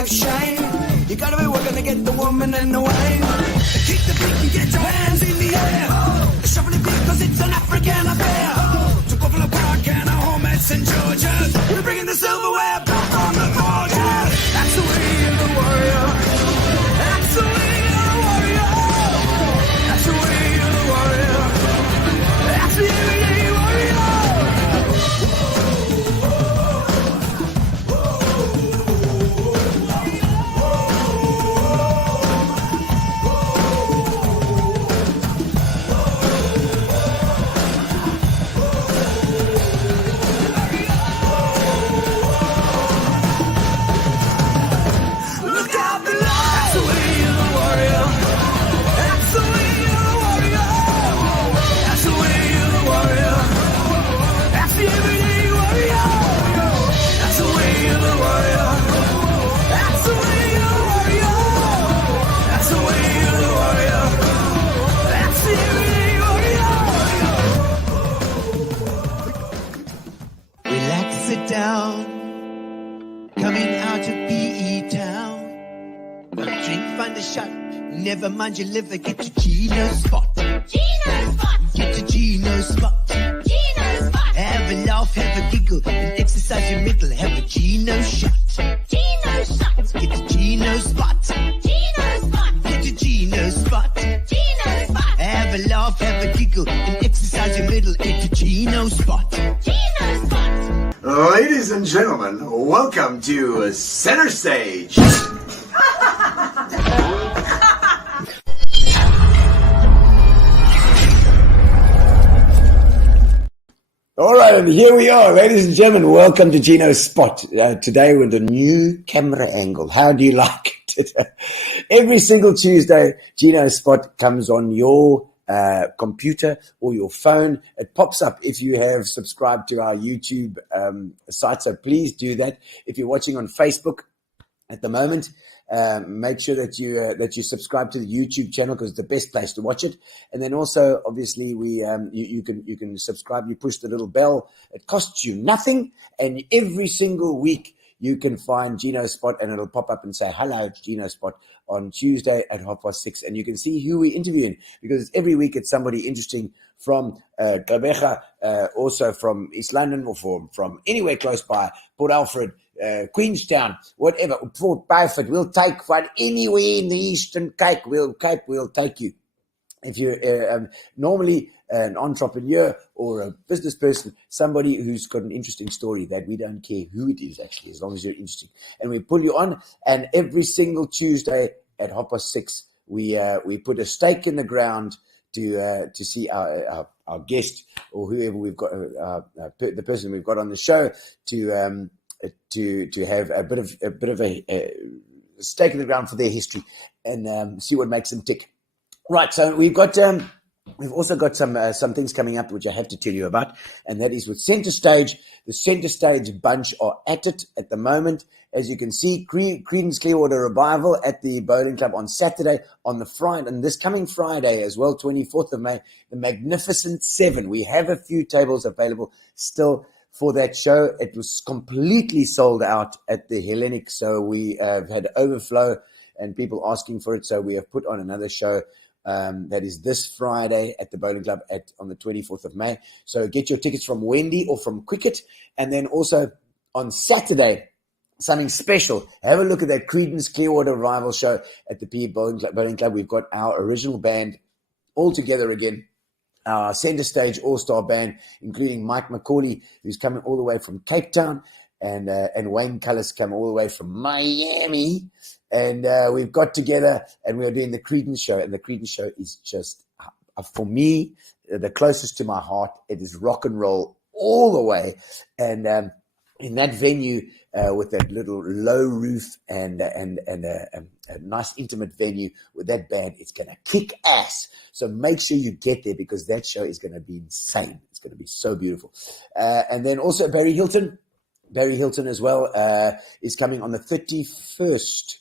life shine. You gotta be working to get the woman in the way. Keep the beat and get your hands in the air. Shuffle the beat cause it's an African affair. To Buffalo Park and our home at St. George's. We're bringing the silverware back on the borders. That's the way of the warrior. That's the way of the warrior. That's the way of the warrior. That's the everyday warrior. Never mind your liver, get to Gino spot. Gino spot. Get to Gino spot. Gino spot. Have a laugh, have a giggle, and exercise your middle. Have a Gino shot. Gino shot. Get to Gino spot. Gino spot. Get to Gino spot. Gino spot. Have a laugh, have a giggle, and exercise your middle. Get to Gino spot. Gino spot. Ladies and gentlemen, welcome to Center Stage. All right, and here we are, ladies and gentlemen. Welcome to Gino's Spot. Today with a new camera angle. How do you like it? Every single Tuesday, Gino's Spot comes on your computer or your phone. It pops up if you have subscribed to our YouTube site, so please do that. If you're watching on Facebook at the moment, make sure that you subscribe to the YouTube channel because it's the best place to watch it. And then also, obviously, you can subscribe. You push the little bell. It costs you nothing, and every single week you can find Gino Spot, and it'll pop up and say, "Hello, it's Gino Spot" on Tuesday at 6:30, and you can see who we're interviewing because every week it's somebody interesting from Gqeberha, also from East London, or from anywhere close by, Port Alfred, Queenstown, whatever, Port Beaufort. We'll take one anywhere in the Eastern Cape. We'll take you. If you're normally an entrepreneur or a business person, somebody who's got an interesting story, that we don't care who it is actually, as long as you're interested, and we pull you on. And every single Tuesday at 6:30, we put a stake in the ground to see our guest or whoever we've got, the person we've got on the show, to have a bit of a stake in the ground for their history and see what makes them tick. Right, so we've also got some things coming up which I have to tell you about, and that is with Center Stage. The Center Stage bunch are at it at the moment. As you can see, Creedence Clearwater Revival at the Bowling Club on Saturday, on the Friday, and this coming Friday as well, 24th of May, the Magnificent Seven. We have a few tables available still for that show. It was completely sold out at the Hellenic, so we have had overflow and people asking for it, so we have put on another show that is this Friday at the Bowling Club on the 24th of May. So get your tickets from Wendy or from Quicket. And then also on Saturday, something special. Have a look at that Creedence Clearwater Revival show at the PE Bowling Club. We've got our original band all together again. Our Center Stage All-Star Band, including Mike McCauley, who's coming all the way from Cape Town, and Wayne Cullis come all the way from Miami. And we've got together and we're doing the Creedence show. And the Creedence show is just, for me, the closest to my heart. It is rock and roll all the way. And in that venue, with that little low roof and a nice intimate venue with that band, it's going to kick ass. So make sure you get there because that show is going to be insane. It's going to be so beautiful. And then also Barry Hilton as well is coming on the 31st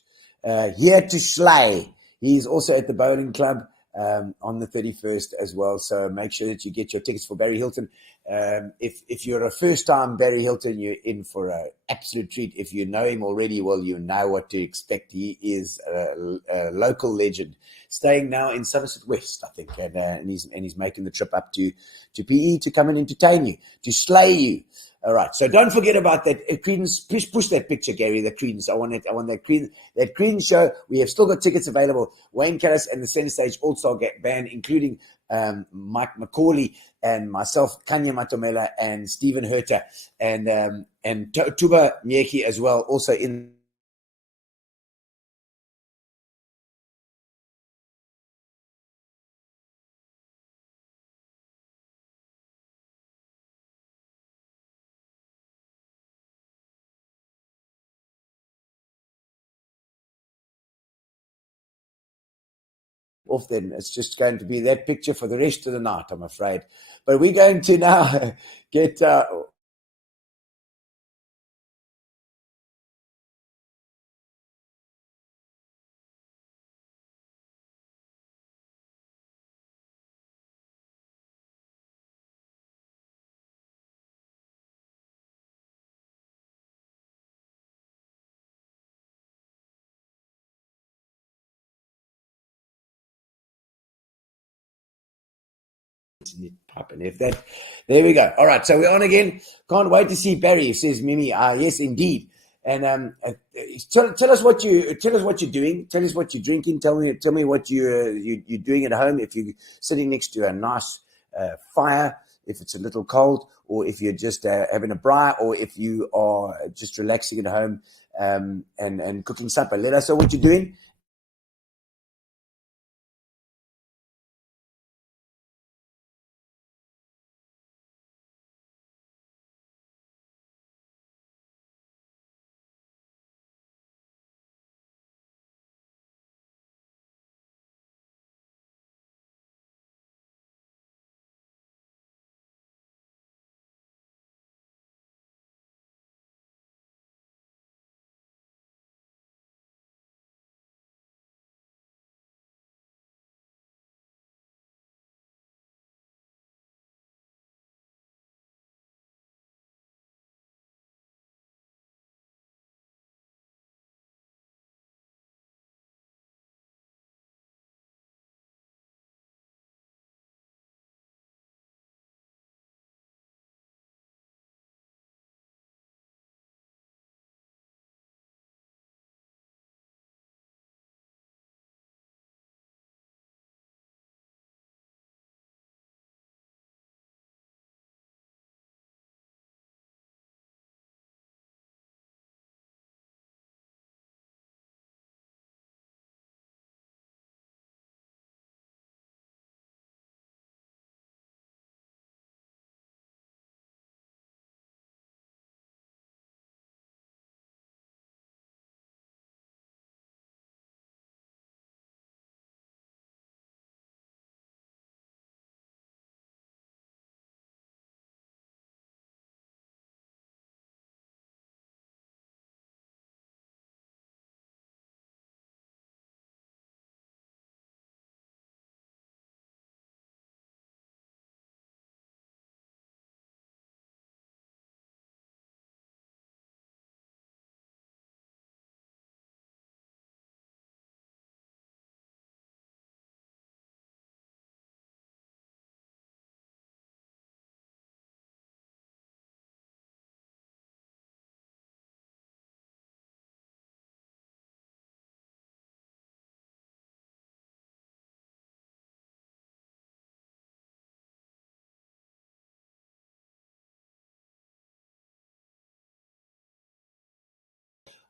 here to Schley. He's also at the Bowling Club on the 31st as well. So make sure that you get your tickets for Barry Hilton. If you're a first-time Barry Hilton, you're in for an absolute treat. If you know him already, well, you know what to expect. He is a local legend, staying now in Somerset West, I think, and he's making the trip up to PE to come and entertain you, to slay you. All right, so don't forget about that Creedence. Push that picture, Gary. The Creedence. I want that Creedence show. We have still got tickets available. Wayne Callis and the Center Stage All-Star Band, including Mike McCauley and myself, Kanya Matomela and Stephen Herter and Tuba Nyeki as well, also in. Off then. It's just going to be that picture for the rest of the night, I'm afraid. But we're going to now get popping. There we go. All right, so we're on again. Can't wait to see Barry, says Mimi. Yes, indeed. And tell us what you're doing. Tell us what you're drinking. Tell me what you're doing at home. If you're sitting next to a nice fire, if it's a little cold, or if you're just having a braai, or if you are just relaxing at home and cooking supper. Let us know what you're doing.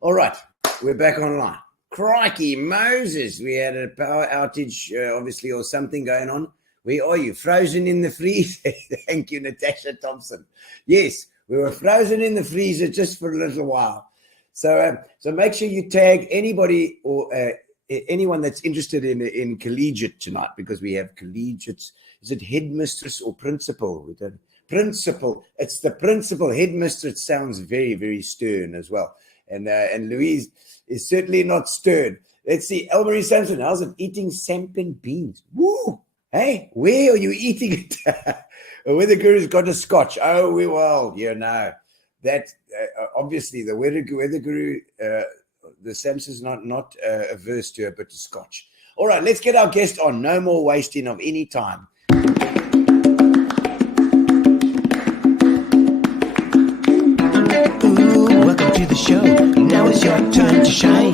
All right, we're back online. Crikey, Moses, we had a power outage, obviously, or something going on. Where are you? Frozen in the freezer. Thank you, Natasha Thompson. Yes, we were frozen in the freezer just for a little while. So make sure you tag anybody or anyone that's interested in collegiate tonight, because we have collegiates. Is it headmistress or principal? We don't. Principal. It's the principal. Headmistress sounds very, very stern as well. And Louise is certainly not stern. Let's see. Elmarie Sampson, how's it? Eating sampan beans. Woo! Hey, where are you eating it? Weather Guru's got a scotch. Oh, well, that obviously the Weather Guru, the Sampson's not averse to a bit of scotch. All right, let's get our guest on. No more wasting of any time. Ooh, welcome to the show. Now it's your time to shine.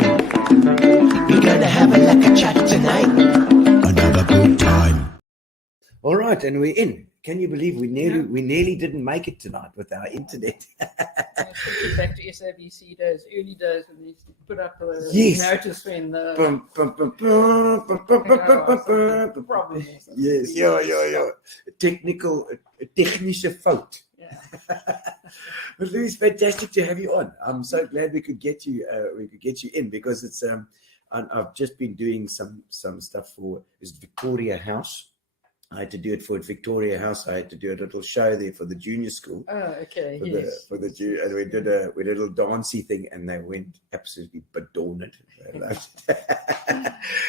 We're gonna have a lekker chat tonight. Another good time. All right, and we're in. Can you believe we nearly didn't make it tonight with our internet? I took it back to SABC days, early days when they used to put up a notice when the problem is. Yes, yeah. Technische fout. Yeah. But Louise, fantastic to have you on. I'm so glad we could get you. In because it's. I've just been doing some stuff for Victoria House. I had to do it for Victoria House. I had to do a little show there for the junior school. Oh, okay. And we did a little dancey thing, and they went absolutely badorned.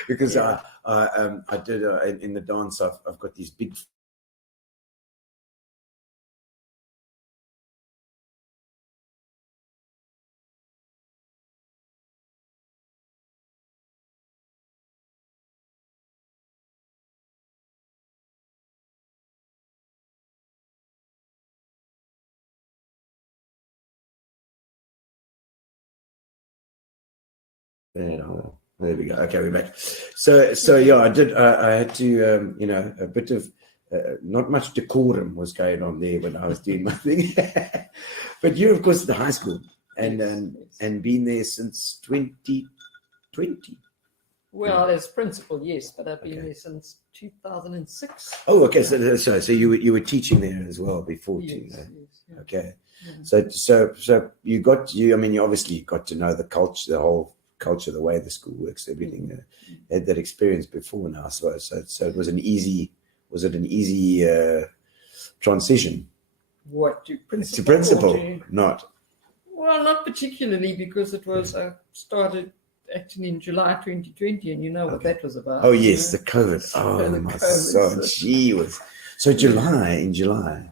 Because I did in the dance. I've got these big. There we go. Okay, we're back. So yeah, I did. I had to, a bit of not much decorum was going on there when I was doing my thing. But you're of course at the high school and been there since 2020. Well, as principal, yes, but I've been there since 2006. Oh, okay. So you were teaching there as well before too. Yes, yeah. Okay. Yeah. So you obviously got to know the culture, the whole culture, the way the school works, everything. Had that experience before now, I suppose. So it was an easy transition? What, to principal? To principal, not. Well, not particularly, because it was I started acting in July 2020, and you know what that was about. Oh yes, the COVID. Oh the my COVID, God, she was. So in July,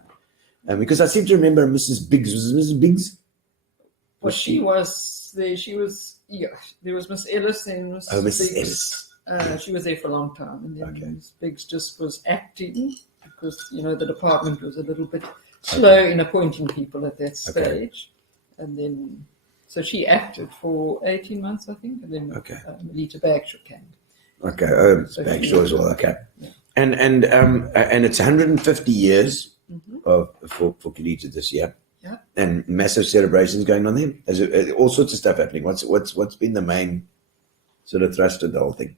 because I seem to remember Mrs. Biggs. Was it Mrs. Biggs? Well, she was there. She was. Yeah, there was Miss Ellis and Miss Mrs. Biggs. Ellis. She was there for a long time, and then Miss Biggs just was acting because the department was a little bit slow in appointing people at that stage, and then so she acted for 18 months, I think, and then Melita Bagshaw came. Okay, so Bagshaw as well. Okay, yeah. And it's 150 years for Collegiate this year. Yeah. And massive celebrations going on there. There's all sorts of stuff happening. What's been the main sort of thrust of the whole thing?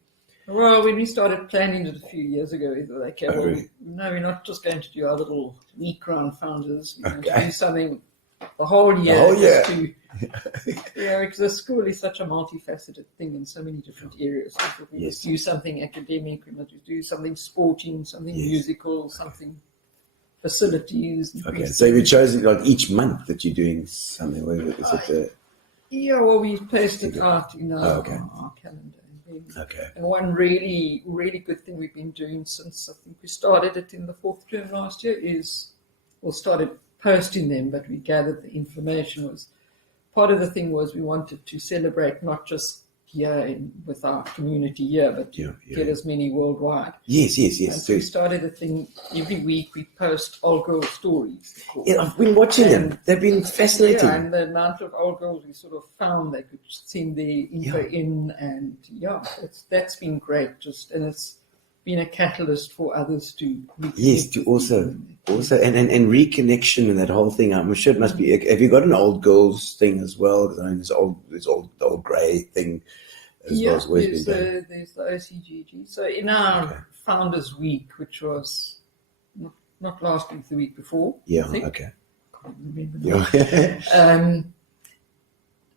Well, when we started planning it a few years ago, no, we're not just going to do our little week round founders. We're going to do something the whole year. Because the school is such a multifaceted thing in so many different areas. We must do something academic, we must do something sporting, something musical, something facilities. Okay, so you've chosen like each month that you're doing something. We placed it out in our calendar. And one really, really good thing we've been doing since I think we started it in the fourth term last year started posting them, but we gathered the information. Part of the thing was we wanted to celebrate not just here with our community here, but get as many worldwide. Yes. And so we started a thing every week. We post old girl stories. Yeah, I've been watching them. They've been fascinating. Yeah, and the amount of old girls we sort of found they could send their info in, and that's been great. And it's been a catalyst for others to also and reconnection and that whole thing. I'm sure it must be. Have you got an old girls thing as well? Because I mean, this old grey thing. There's the OCGG. So in our Founders Week, which was not last week, the week before. Yeah. I think. Okay. Can't remember now.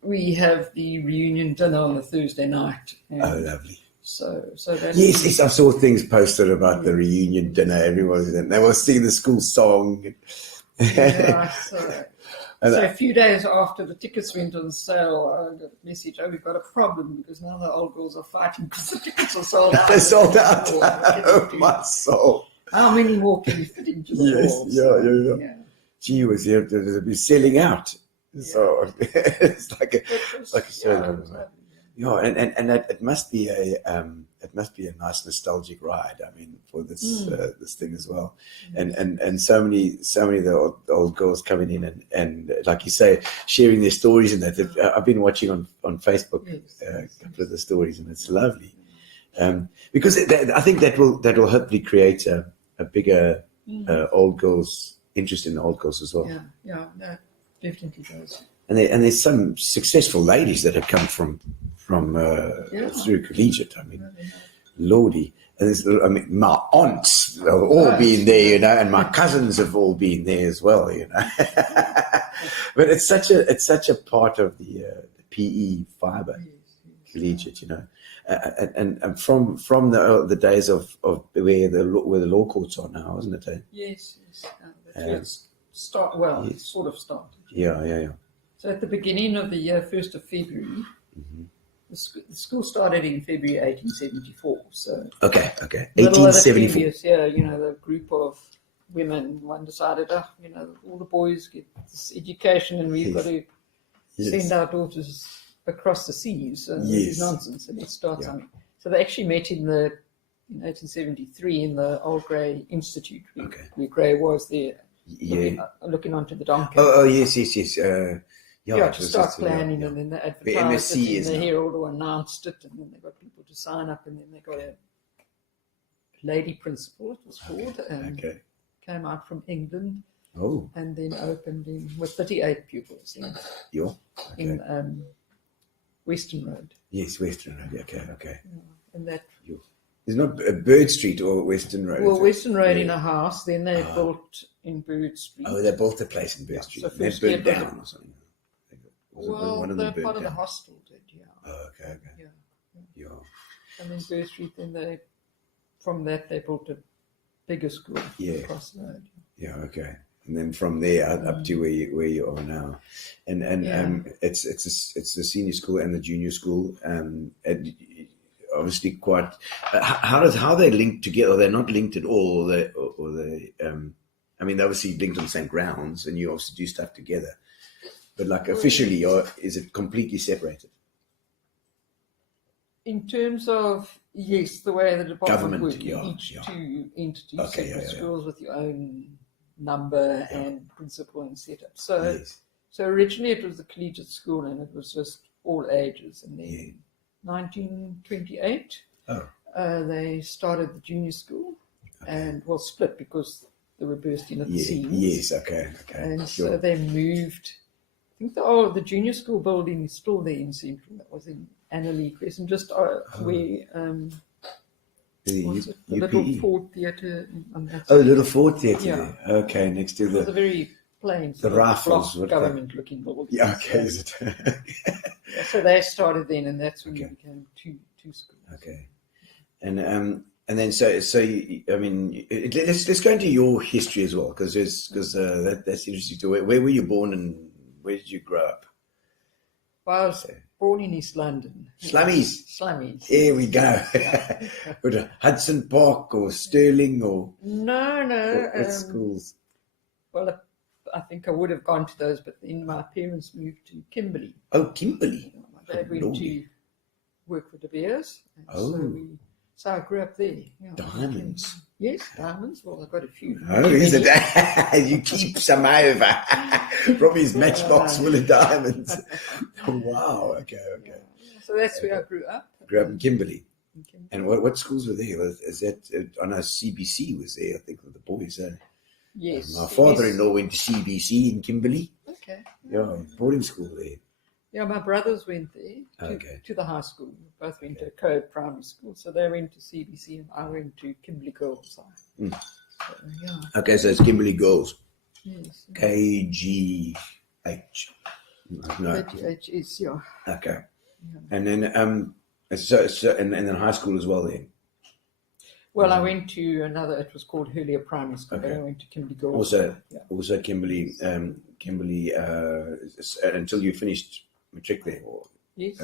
We have the reunion dinner on a Thursday night. Oh, lovely. So that's yes, I saw things posted about the reunion dinner. Everyone, they were singing the school song. So a few days after the tickets went on sale, I got a message, we've got a problem because now the old girls are fighting because the tickets are sold out. They're sold out. Oh, what Oh, can you my do? soul. How many more can you fit into the Yes, hall? yeah. Gee, was here to be selling out. So it's like a show. Yeah, and it must be a nice nostalgic ride. I mean, for this this thing as well, and so many of the old girls coming in and like you say, sharing their stories and that. I've been watching on Facebook a couple of the stories, and it's lovely, because I think that will hopefully create a bigger old girls interest in the old girls as well. Yeah, no, definitely does. And there's some successful ladies that have come from through collegiate. I mean, Lordy, and my aunts have all been there, you know, and my cousins have all been there as well, you know. But it's such a part of the PE fibre, collegiate, you know, and from the days of where the law courts are now, isn't it? Yes. That's where it sort of started. Yeah. So at the beginning of the year, 1st of February, the school started in February 1874. So okay, middle of the 1874. previous year, you know, the group of women, one decided, you know, all the boys get this education and we've got to send our daughters across the seas. So this is nonsense, and let's start something. So they actually met in 1873 in the Old Grey Institute, where Grey was there, looking onto the donkey. Oh, yes. To start planning, and then they advertised MSc it, and the now. Herald announced it, and then they got people to sign up, and then they got a lady principal, it was called, and came out from England, and then opened with 38 pupils in Western Road. Yes, Western Road. Okay. And that. It's not Bird Street or Western Road. Well, Western Road in a house, then they built in Bird Street. Oh, they built a place in Bird Street. So they first burned down or something. Well, they're part of the hostel did, Oh, okay. Yeah. And then Bird Street, then from that they built a bigger school across the road. Yeah, okay. And then from there up to where you are now, and it's the senior school and the junior school, and obviously quite. How are they linked together? They're not linked at all, or they. I mean, they're obviously linked on the same grounds, and you obviously do stuff together. But like officially, or is it completely separated? In terms of, yes, the way the department works, each two entities, separate schools with your own number and principal and setup. So originally it was the collegiate school, and it was just all ages. And then 1928, they started the junior school, and split because they were bursting at the seams. Yes, okay. And so they moved. I think the junior school building is still there in Central. That was in Annalee Crescent, just where the little Ford Theatre. Little Ford Theatre there. Okay, next to it was a very plain the rifles government-looking building. Yeah, okay. Is it? So they started then, and that's when it became two schools. Okay, and then so I mean, let's go into your history as well, because that's interesting too. Where were you born and where did you grow up? Well, I was born in East London. Slummies. Here we go. But Hudson Park or Stirling or no. What schools? Well, I think I would have gone to those, but then my parents moved to Kimberley. Oh, Kimberley. My dad went to work for De Beers. So I grew up there. Yeah. Diamonds. Yes, diamonds. Well, I've got a few. Oh, is it? You keep some over. Probably his matchbox full of diamonds. Oh, wow. Okay. So that's where I grew up. Grew up in Kimberley. And what schools were there? Is that, I know CBC was there, I think, with the boys. Yes. My father-in-law went to CBC in Kimberley. Okay. Yeah, boarding school there. Yeah, my brothers went there to the high school. We both went to Code Primary School. So they went to CBC and I went to Kimberley Girls High. So, okay, so it's Kimberley Girls. Yes. KGH. No. KGH is, Okay. Yeah. And then, so and then high school as well then? Well, I went to another. It was called Hurley Primary School. Okay. But I went to Kimberley Girls. Also Kimberley, until you finished matric there. Or, Yes.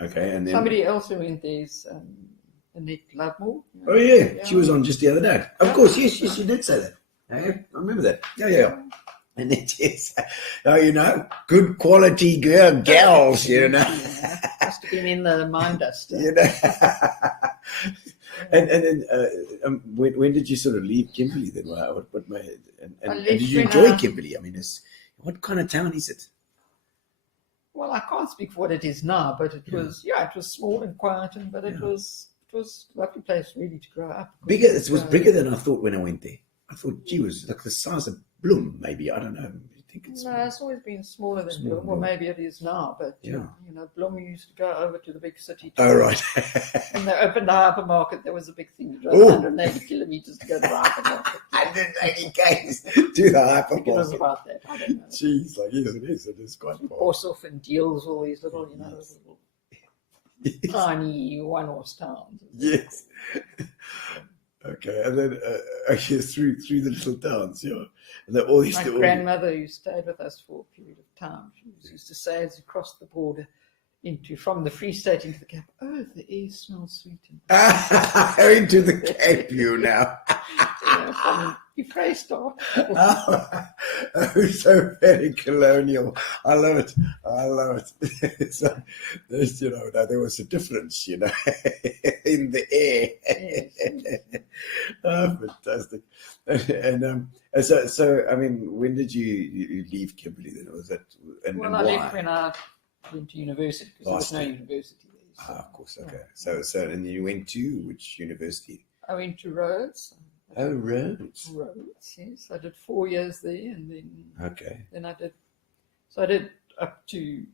okay, and then Somebody else who went there is Annette Lovemore. Oh yeah, she was on just the other day. Of course, yes, you did say that. I remember that. Yeah. And it is, good quality gals, Must have been in the mine dust. And then when did you sort of leave Kimberley then? What made, and did you enjoy Kimberley? I mean, what kind of town is it? Well, I can't speak for what it is now, but it was small and quiet, but it was a lovely place really to grow up. Bigger. It was bigger than I thought when I went there. I thought, gee, it was like the size of Bloom, maybe. I don't know. I think it's it's always been smaller than Bloom. Well, maybe it is now, but Bloom used to go over to the big city. Oh, right. And they opened the hypermarket. There was a big thing. You drove 180 kilometers to go to the hypermarket. 180 k's to the hypermarket. It was about that. I don't know. Jeez, yes, it is. It is quite far. Borshoff and Deals, all these little, tiny one-horse towns. Yes. Okay, and then through the little towns, and then all these. My grandmother, who stayed with us for a period of time, she used to say as you crossed the border from the Free State into the Cape, oh, the air smells sweet. Into the Cape, now. From the Freestad. So very colonial. I love it. So, there was a difference, in the air. Yes. Oh, fantastic. And so I mean, when did you leave Kimberley then? Was that and I why? left when I went to university, because there was no university there. Of course, okay. So and you went to which university? I went to Rhodes. Oh, Rhodes. Rhodes, yes. I did 4 years there, and then I did up to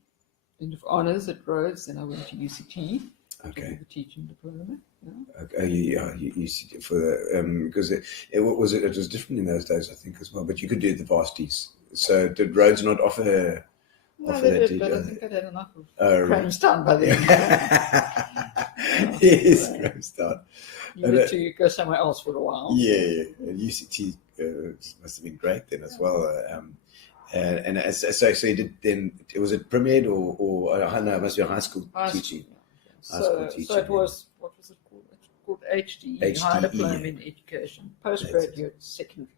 end of honours at Rhodes. Then I went to UCT. Okay. The teaching diploma. Yeah. Okay. You for the because it was different in those days, I think, as well. But you could do the varsities. So did Rhodes not offer? No, they did, but I think I'd had enough of Grahamstown by then. Yes, Grahamstown. You had to go somewhere else for a while. Yeah. And UCT must have been great then as well. And so you did then. Was it pre-med or no? It must be a high school teaching. So it was, what was it called? It was called HDE, High Diploma in Education, Postgraduate Secondary.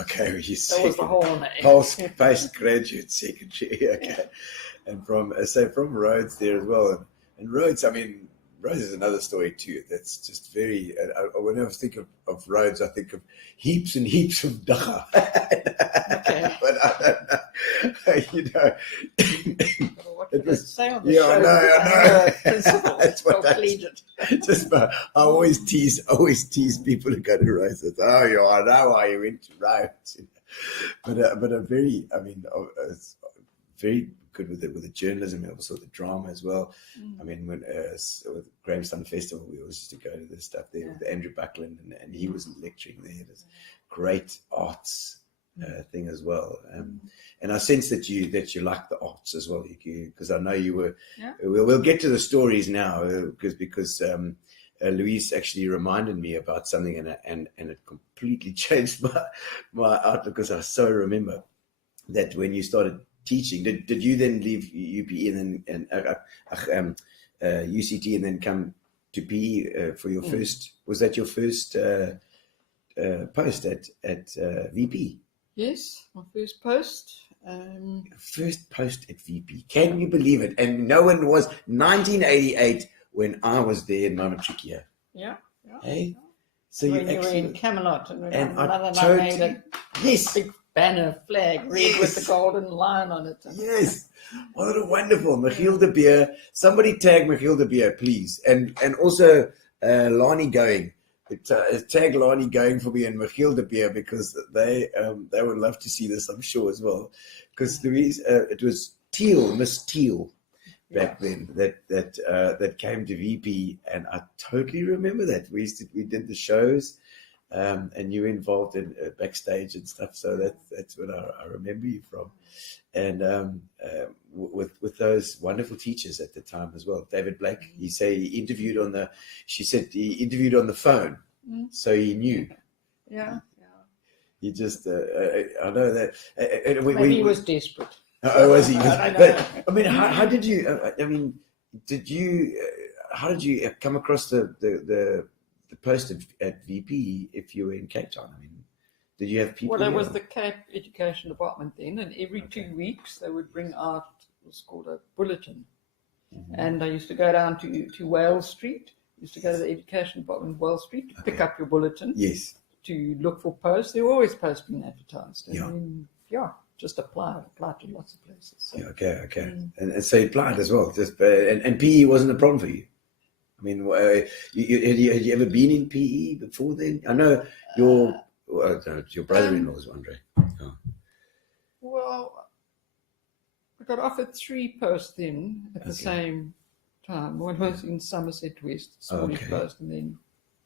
Okay, that was the whole name. Postgraduate Secondary. Okay, and from Rhodes there as well. And Rhodes, I mean, Rhodes is another story too. That's just very. Whenever I think of Rhodes, I think of heaps and heaps of dagga. Okay. But I don't know. It was, say on the yeah, show, I know. That's what Collegiate. I always tease people who go to Rhodes. Oh, I know why you went to Rhodes. But a very, very good with the journalism and also the drama as well. I mean, when with Grahamstown Festival, we always used to go to this stuff there with Andrew Buckland, and he was lecturing there. It was great arts thing as well. And I sense that you like the arts as well, because I know you were. Yeah. We'll get to the stories now because Louise actually reminded me about something, and it completely changed my outlook, because I so remember that when you started teaching, did you then leave UPE and UCT and then come to PE for your first? Was that your first post at VP? Yes, my first post. First post at VP. Can you believe it? And no one was 1988 when I was there in my matric year. Yeah. Hey, so when you were in Camelot, and I made a big banner flag red with the golden lion on it. Yes. What a wonderful Michiel de Beer. Somebody tag Michiel de Beer, please, and also Lani going. Tag Lani going for me and Michiel de Beer, because they would love to see this, I'm sure, as well. Because Louise, it was Miss Teal back then that came to VP, and I totally remember that. We did the shows, and you were involved in backstage and stuff. So that's what I remember you from, and with those wonderful teachers at the time as well. David Blake, she said he interviewed on the phone. So he knew. Yeah. He just, I know that. Maybe he was desperate. Oh, was he? I don't But know. I mean, how did you? How did you come across the post at VP if you were in Cape Town? I mean, did you have people? Well, it here? was the Cape Education Department then, and every 2 weeks they would bring out what's called a bulletin. And I used to go down to Wales Street. Used to go to the Education Department in Wales Street to pick up your bulletin. Yes. To look for posts. There were always posts being advertised. And Yeah. then, just apply to lots of places. So. Yeah, okay. And so you applied as well. Just and PE wasn't a problem for you. I mean, had you ever been in PE before then? I know your brother-in-law was Andre. Oh. Well, I got offered 3 posts then at the same time. One was in Somerset West, smallish post, and then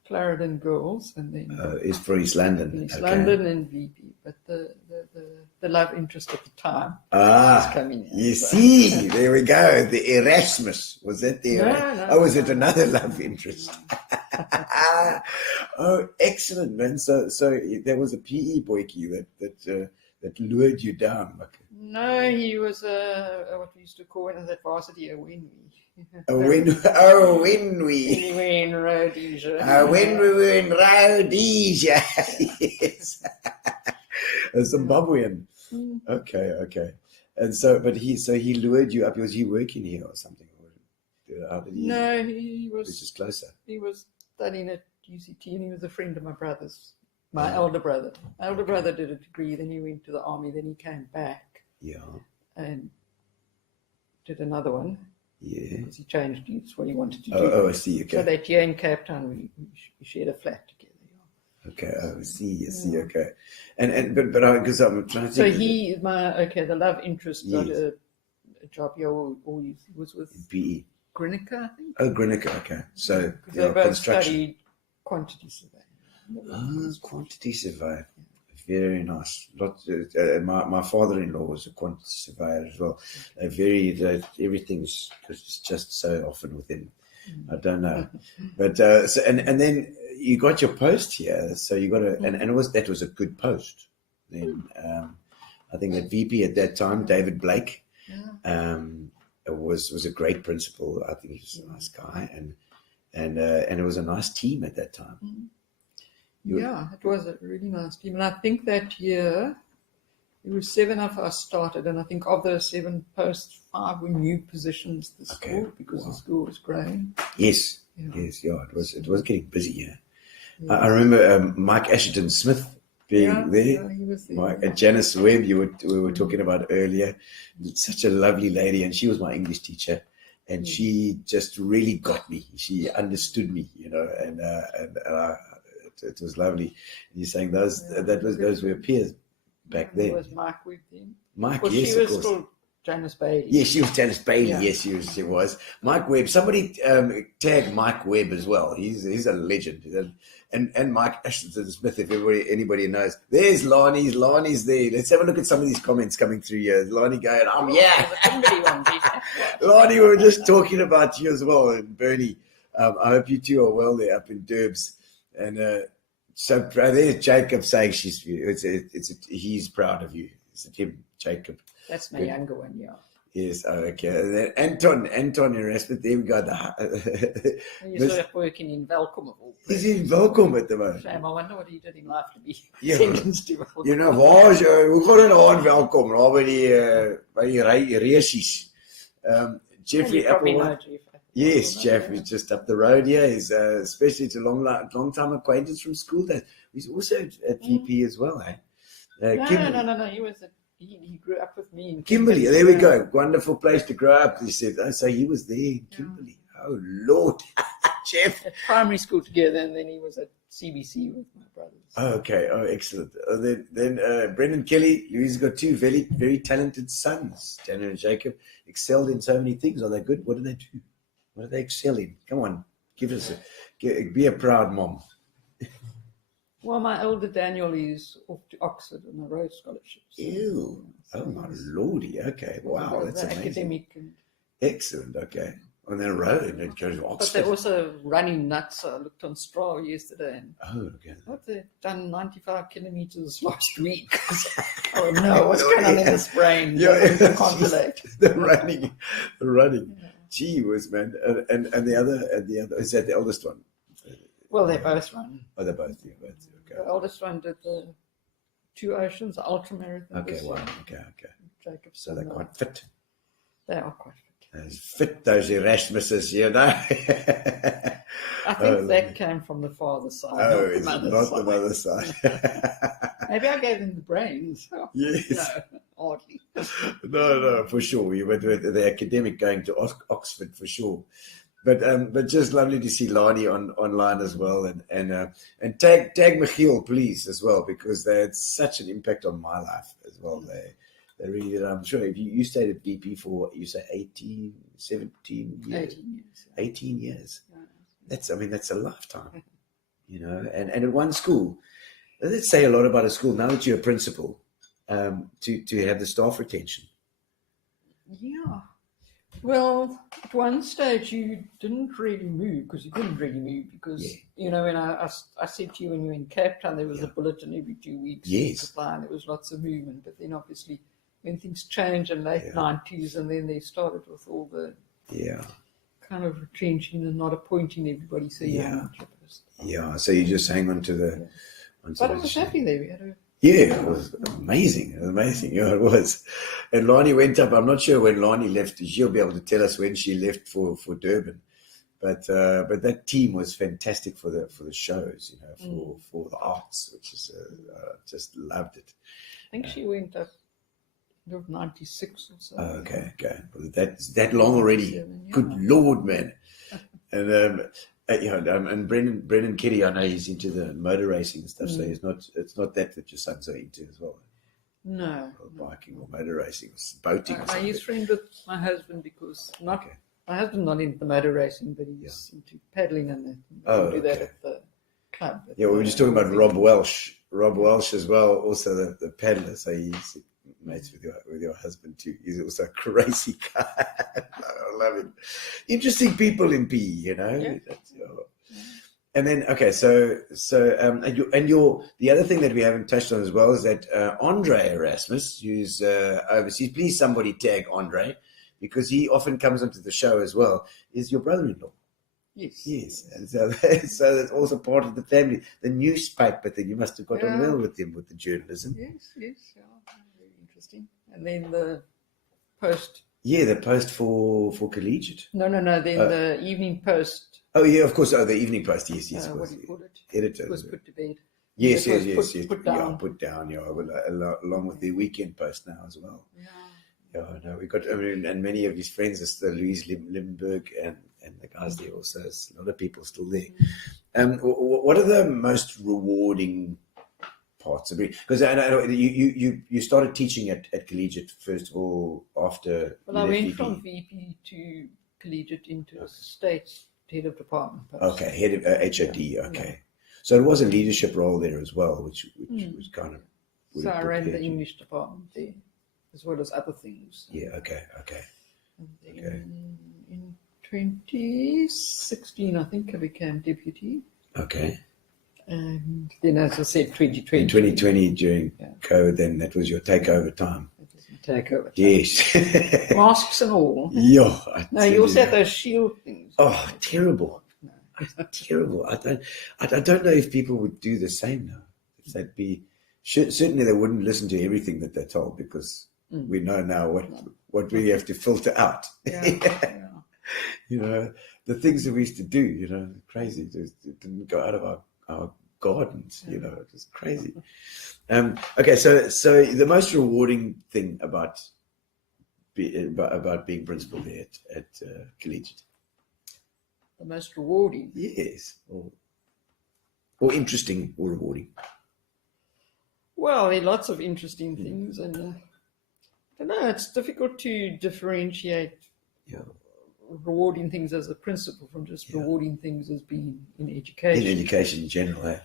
Clarendon Girls, and then It's for East London. East London and VP. But the love interest at the time was coming in. You see, there we go. The Erasmus. Was that the No. Oh, was it another love interest? Oh, excellent, man. So there was a PE boykie that lured you down. No, he was what we used to call it at varsity a winwee. When we Anyway, in Rhodesia. when we were in Rhodesia, yes, a Zimbabwean. Okay. And so, but he lured you up. Was he working here or something? How did he? No, he was just closer. He was studying at UCT, and he was a friend of my brother's. My elder brother. My elder brother did a degree, then he went to the army, then he came back. Yeah. And did another one. Yeah. Because he changed youths what he wanted to do. Oh, I see. Okay. So that year in Cape Town, we shared a flat together. Okay. Oh, I see. Okay. And but because I'm trying to think. So the love interest got Yes. a job here, or he was with PE. Grinica, I think. Oh, Grinica. Okay. So Because they both construction. studied quantity surveying. Quantity surveyor. Very nice. My father-in-law was a quantity surveyor as well. Everything's just so often within. I don't know, but so and then you got your post here. So you got that was a good post. Then I think that VP at that time, David Blake, was a great principal. I think he was a nice guy, and it was a nice team at that time. It was a really nice team. And I think that year, there were 7 of us started. And I think of those 7 posts, 5 were new positions at the school because the school was growing. Yes. It was getting busy here. Yeah. I remember Mike Asherton-Smith being there. Yeah, he was there. Janice Webb, we were talking about earlier. Such a lovely lady. And she was my English teacher. And she just really got me. She understood me, and it was lovely. You're saying those were peers back then. It was Mike with him. Mike, well, yes, she of was course. called Janice Bailey. Yes, she was Janice Bailey. Yeah. Yes, she was. Mike Webb. Somebody tagged Mike Webb as well. He's a legend. And Mike Ashton Smith, if anybody knows. There's Lonnie's. Lonnie's there. Let's have a look at some of these comments coming through here. Lonnie going, Lonnie, we were just talking about you as well. And Bernie, I hope you two are well there up in Derbs. And so there's Jacob saying he's proud of you. It's him, Jacob. That's my younger one, yeah. Yes, okay. And then Anton Erasmus, there we go. He's sort of working in Welkom of all He's places. in Welkom at the moment. Shame, I wonder what he did in life to be Ja. sentenced to Welkom. Waar is hoe gaan dit aan Welkom? Daar by die resies. Jeffrey You probably know Applewhite. Jeff. Yes, Jeffrey's just up the road here. He's especially it's a long time acquaintance from school days. He's also at VP as well, eh? No. He grew up with me in Kimberley. There we go. Wonderful place to grow up. He said, so he was there in Kimberley. Oh, Lord. Jeff. At primary school together, and then he was at CBC with my brothers. Okay. Oh, excellent. Then Brendan Kelly, Louise got 2 very, very talented sons. Daniel and Jacob excelled in so many things. Are they good? What do they do? What do they excel in? Come on. Be a proud mom. Well, my older Daniel is off to Oxford on a Rhodes scholarship. So, Ew. Oh, my lordy. Okay. Wow. That's amazing. academic. And, Excellent. Okay. on the road and it goes to But Oxford. they're also running nuts. I looked on Strava yesterday and Okay. what, they've done 95 kilometers last week. Oh no, what's going on in this brain? Yeah, I can't relate. the running. Gee whiz, man. And the other is that the eldest one? Well, they both run. Oh, they're both. Yeah, both. The Okay. oldest one did the 2 Oceans, the ultra marathon. Okay. this Wow. year. Okay. Jacobson, So they're quite fit. They are quite fit. As fit those Erasmuses, you know. I think that came from the father's side. Oh, not it's the not mother's the side. mother's side. Maybe I gave them the brains. Yes. No, hardly. No, for sure. You went with the academic going to Oxford for sure. But just lovely to see Lani online as well, and tag Michiel, please, as well, because they had such an impact on my life as well. They really did. I'm sure if you stayed at BP for, you say 18, 17 years, 18 years. 18 years. Yeah. That's a lifetime, you know. And at one school, let's say a lot about a school now that you're a principal, to have the staff retention. Yeah. Well, at one stage you didn't really move because you couldn't really move because, you know, when I said to you when you were in Cape Town, there was a bulletin every 2 weeks. Yes. Supply, and there was lots of movement. But then obviously when things changed in late 90s and then they started with all the kind of retrenching and not appointing everybody. So So you just hang on to the... But I was happy there. We had a it was amazing. It was amazing. Yeah, it was. And Lani went up. I'm not sure when Lani left. She'll be able to tell us when she left for Durban. But that team was fantastic for the shows, you know, for the arts, which is just loved it. I think she went up in 96 or so. Oh, okay. Well, that's that long already. 97, yeah. Good Lord, man. And Brendan Kitty, I know he's into the motor racing and stuff, so it's not that your sons are into as well. No. Or biking or motor racing or boating or I something. use friend with my husband because my husband's not into motor racing, but he's into paddling and that. We do that at the club. Yeah, we were just talking about Rob Welsh. Rob Welsh as well, also the paddler. So he's mates with your husband too. He's also a crazy guy. I love him. Interesting people in PE, you know. Yeah. And then so the other thing that we haven't touched on as well is that Andre Erasmus, who's overseas. Please, somebody tag Andre, because he often comes onto the show as well. Is your brother-in-law? Yes, and so that's also part of the family. The newspaper thing, you must have got on well with him with the journalism. Yes, very interesting. And then the Post. Yeah, the Post for Collegiate. No. Then the Evening Post. Oh yeah, of course. Oh, the Evening Post. Yes. What do you call it? Editor. It was put to bed. Yes. Put down. Yeah, put down. Yeah, along with the Weekend Post now as well. Yeah, no, we got. And many of his friends are still Louise Limburg and the guys there also. There's a lot of people still there. What are the most rewarding parts of it? Because I know you started teaching at Collegiate first of all after. Well, I went from VP to Collegiate into a state head of department. Okay, head of HOD. Okay, so it was a leadership role there as well, which was kind of. So I ran the English department there, as well as other things. Yeah. Okay. And then in 2016, I think I became deputy. Okay. And then, as I said, 2020. In 2020, during COVID, then that was your takeover time. That was my takeover. Yes. Masks and all. Yeah. No, you also have those shield things. Oh, terrible. Terrible. I don't know if people would do the same now. If they'd be certainly they wouldn't listen to everything that they're told, because we know now what we have to filter out. Yeah. You know, the things that we used to do, you know, crazy. It didn't go out of our gardens, you know, it was crazy. Okay, so the most rewarding thing about being principal there at Collegiate. The most rewarding. Yes, or interesting or rewarding. Well, there are lots of interesting things, and I don't know, it's difficult to differentiate rewarding things as a principal from just rewarding things as being in education. In education in general, I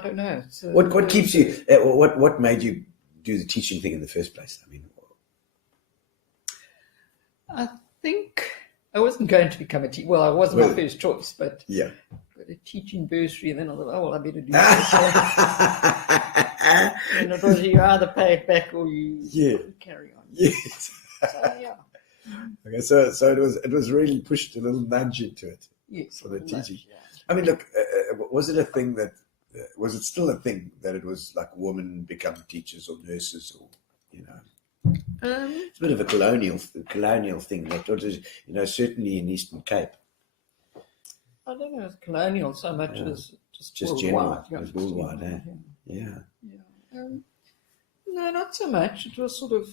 don't know. What keeps you? What made you do the teaching thing in the first place? I mean, I think I wasn't going to become a teacher. Well, I wasn't my first choice, but Yeah. got a teaching bursary, and then I thought, oh, well, I better do this. And it was you either pay it back or you carry on. Yes. So, yeah. Okay, so it was really pushed a little nudge into it. Yes. For the teaching. Yeah. I mean, look, was it a thing that was it still a thing that it was like women become teachers or nurses or it's a bit of a colonial thing that certainly in Eastern Cape. I don't know if it's colonial so much as Just worldwide. general. It was worldwide, eh? Yeah. No, not so much. It was sort of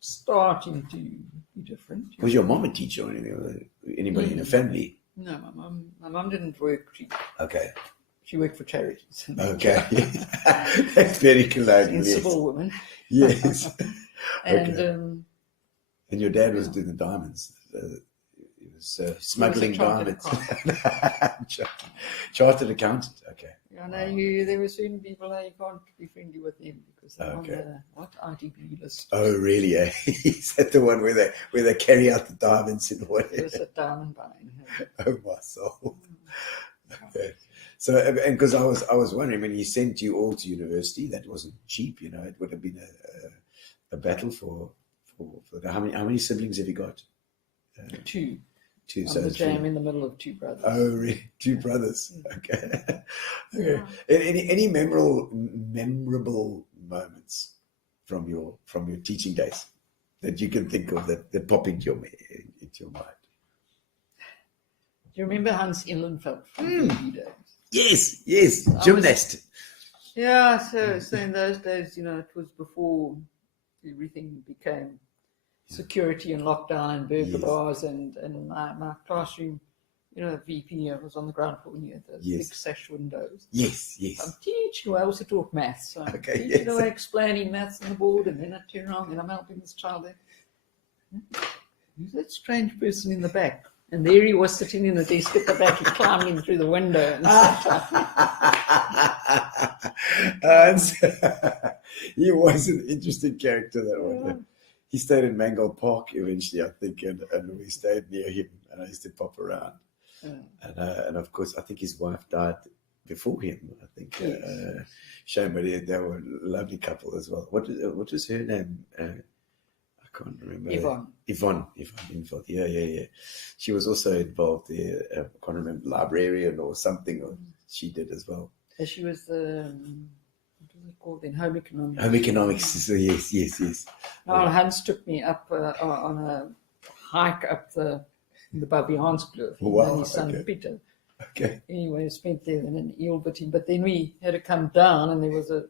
starting to be different. Was your mom a teacher or anything? Or anybody in the family? No, my mum didn't work. Okay. She worked for charities. Okay. That's very colonial. Sensible woman. Yes. And and your dad was doing the diamonds. He was smuggling diamonds. Chartered accountant. Okay. I know there were certain people you can't be friendly with them because they're on the ITB list. Oh, really? Eh? Is that the one where they carry out the diamonds in the way? It was a diamond buying. Oh my soul. Okay. So, and because I was wondering, when he sent you all to university, that wasn't cheap. It would have been a battle for how many siblings have you got? Two. So I'm jam in the middle of two brothers. Oh, really? Two brothers. Okay. Okay. Any memorable moments from your teaching days that you can think of that pop into your mind? Do you remember Hans Inlenfeld from the days? Yes. Gymnast. So in those days, it was before everything became security and lockdown and burger bars and my classroom, VP was on the ground floor near those big sash windows. Yes. I'm teaching. I also taught maths. So I'm Okay, teaching away, explaining maths on the board, and then I turn around and I'm helping this child there. Who's that strange person in the back? And there he was sitting in the desk at the back. He climbed in through the window. And he was an interesting character, that one. He stayed in Mangle Park eventually, I think, and we stayed near him, and I used to pop around. And of course, I think his wife died before him. I think shame, but they were a lovely couple as well. What was her name? I can't remember. Yvonne involved. Yeah. She was also involved there. I can't remember, librarian or something. Or she did as well. She was the what was it called in home economics? Home economics. So yes. Hans took me up on a hike up the Baviaanskloof. Wow, And his son okay. Peter. Okay. Anyway, spent there in an eelbitting. But then we had to come down, and there was a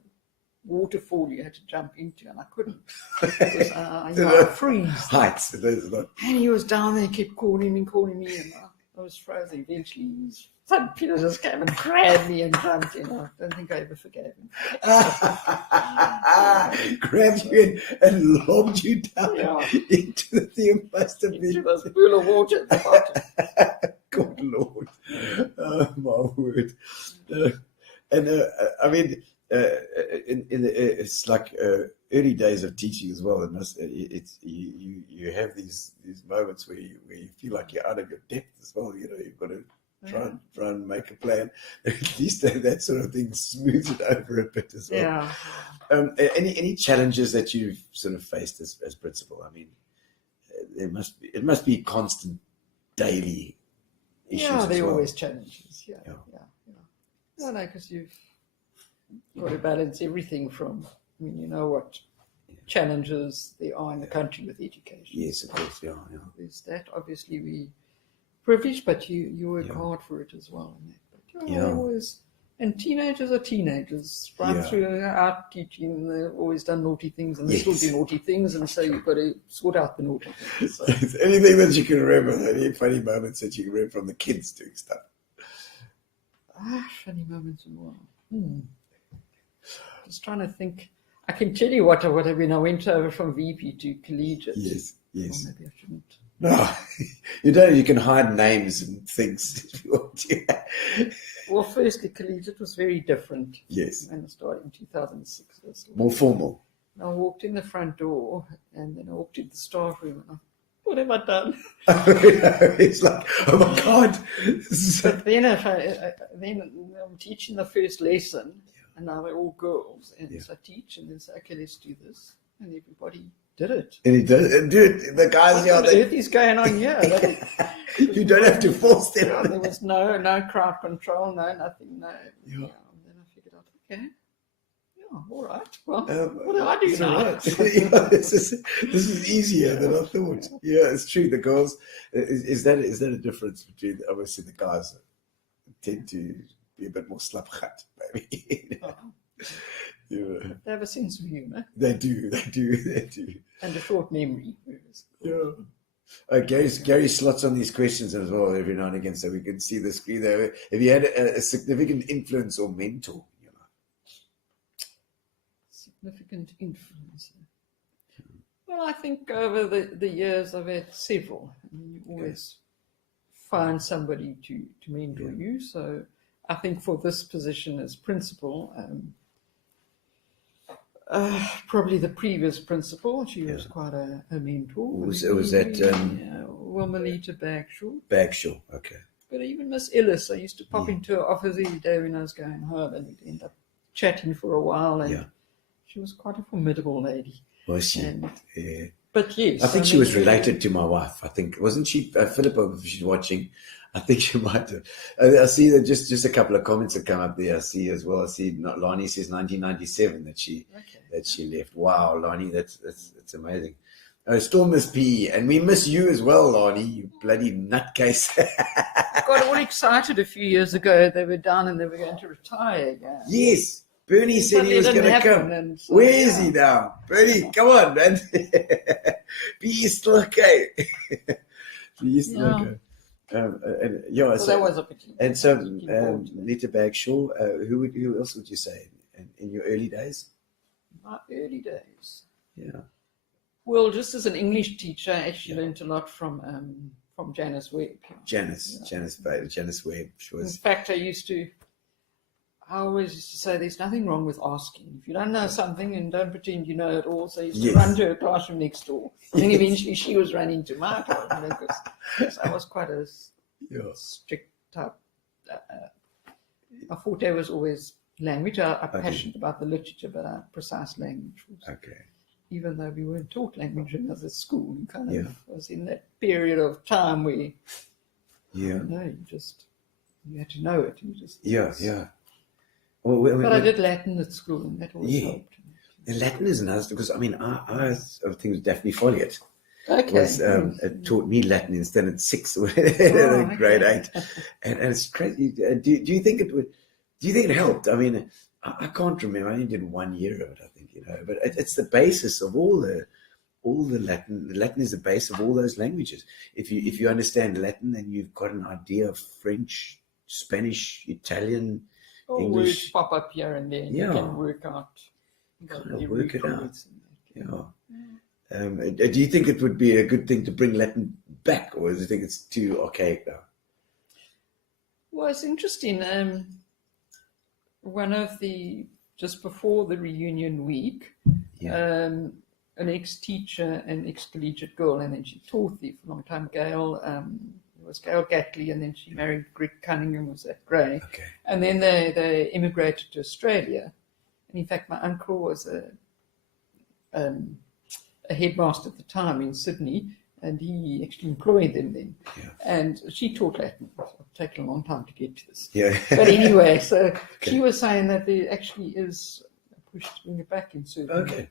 waterfall you had to jump into, and I couldn't. Because I freeze. Heights. And he was down there, he kept calling me, and I was frozen. Eventually, his son Peter just came and grabbed me and jumped in. I don't think I ever forgave him. Grabbed you and lobbed you down into the thing. Must have been Into this pool of water at the bottom. Good Lord. Oh, my word. I mean, it's like early days of teaching as well. You have these moments where you feel like you're out of your depth as well. You've got to try and make a plan. At least that sort of thing smooths it over a bit as well. Yeah. Any challenges that you've sort of faced as principal? I mean, it must be constant daily issues. Yeah, there are well. always challenges. Yeah. No, because you've got to balance everything from, what challenges there are in the country with education. Yes, of course, yeah. There's that. Obviously, we privileged, but you work hard for it as well. But always, and teenagers are teenagers. Right through our teaching, they've always done naughty things, and they still do naughty things, and so you've got to sort out the naughty things. So. Anything that you can remember, any funny moments that you can remember from the kids doing stuff? Funny moments in the world. Just trying to think. I can tell you what when I went over from VP to Collegiate. Yes. Well, maybe I shouldn't. No, you don't. You can hide names and things if you want to. Well, firstly, Collegiate was very different. Yes. When I started in 2006. It was More formal. I walked in the front door, and then I walked into the staff room, and I what have I done? It's like, oh my God. But then, then I'm teaching the first lesson, and now they're all girls, and so I teach, and then say, okay, let's do this, and everybody did it. And he does, and dude, the guys, What on earth is going on here? You don't have to force them. There was no crowd control, no nothing, no. Yeah. And then I figured out, okay, yeah, all right. Well, what do I do it's all now? right. Yeah, this is easier than I thought. Yeah, it's true. The girls, is that a difference between, obviously the guys tend to be a bit more slapchat, maybe. Yeah. They have a sense of humour. They do. And a short memory. Yeah. Gary slots on these questions as well every now and again, so we can see the screen there. Have you had a significant influence or mentor? Significant influence. Well, I think over the years I've had several. I mean, you always find somebody to mentor you. So I think for this position as principal, probably the previous principal, she was quite a mentor. Was that Melita Bagshaw. Bagshaw, okay. But even Miss Ellis, I used to pop into her office every day when I was going home, and we'd end up chatting for a while. And she was quite a formidable lady. Was she? Yeah. But yes, I think she was related to my wife. I think, wasn't she, Philippa? If she's watching, I think she might have. I see that just a couple of comments have come up there. I see as well. I see Lonnie says 1997 that she left. Wow, Lonnie, that's amazing. Still miss PE, and we miss you as well, Lonnie. You bloody nutcase. Got all excited a few years ago. They were down and they were going to retire again. Yes. Bernie said he was going to come. So, where is he now? Bernie, come on, man. PE's still okay. PE's still okay. So that was a pity. And so, Lita Bagshaw, who else would you say in your early days? My early days. Yeah. Well, just as an English teacher, I actually learned a lot from Janice Webb. Janice Webb. She was. In fact, I always used to say there's nothing wrong with asking. If you don't know something, and don't pretend you know it all. So I used to run to her classroom next door. And then eventually she was running to my classroom because I was quite a strict type. My forte was always language. I'm passionate about the literature, but precise language was. Okay. Even though we weren't taught language in other school, you kind of was in that period of time where you had to know it. But I did Latin at school, and that always helped. And Latin is nice because, I mean, I think it was Daphne Folliott. Okay. It taught me Latin instead of 6 in grade 8. And it's crazy. Do you think it would? Do you think it helped? I mean, I can't remember. I only did 1 year of it, I think, but it's the basis of all the Latin. The Latin is the base of all those languages. If you understand Latin, then you've got an idea of French, Spanish, Italian, English. Words pop up here and there. You can work out. Work it out. Do you think it would be a good thing to bring Latin back, or do you think it's too archaic now? Well, it's interesting. Just before the reunion week, an ex-teacher, an ex-collegiate girl, and then she taught there for a long time, Gail, it was Gail Gatley, and then she married Greg Cunningham, was that Gray. Okay. And then they immigrated to Australia. And in fact, my uncle was a headmaster at the time in Sydney, and he actually employed them then. Yeah. And she taught Latin. It's taken a long time to get to this. Yeah. But anyway, so she was saying that there actually is a push to bring it back in certain. Okay.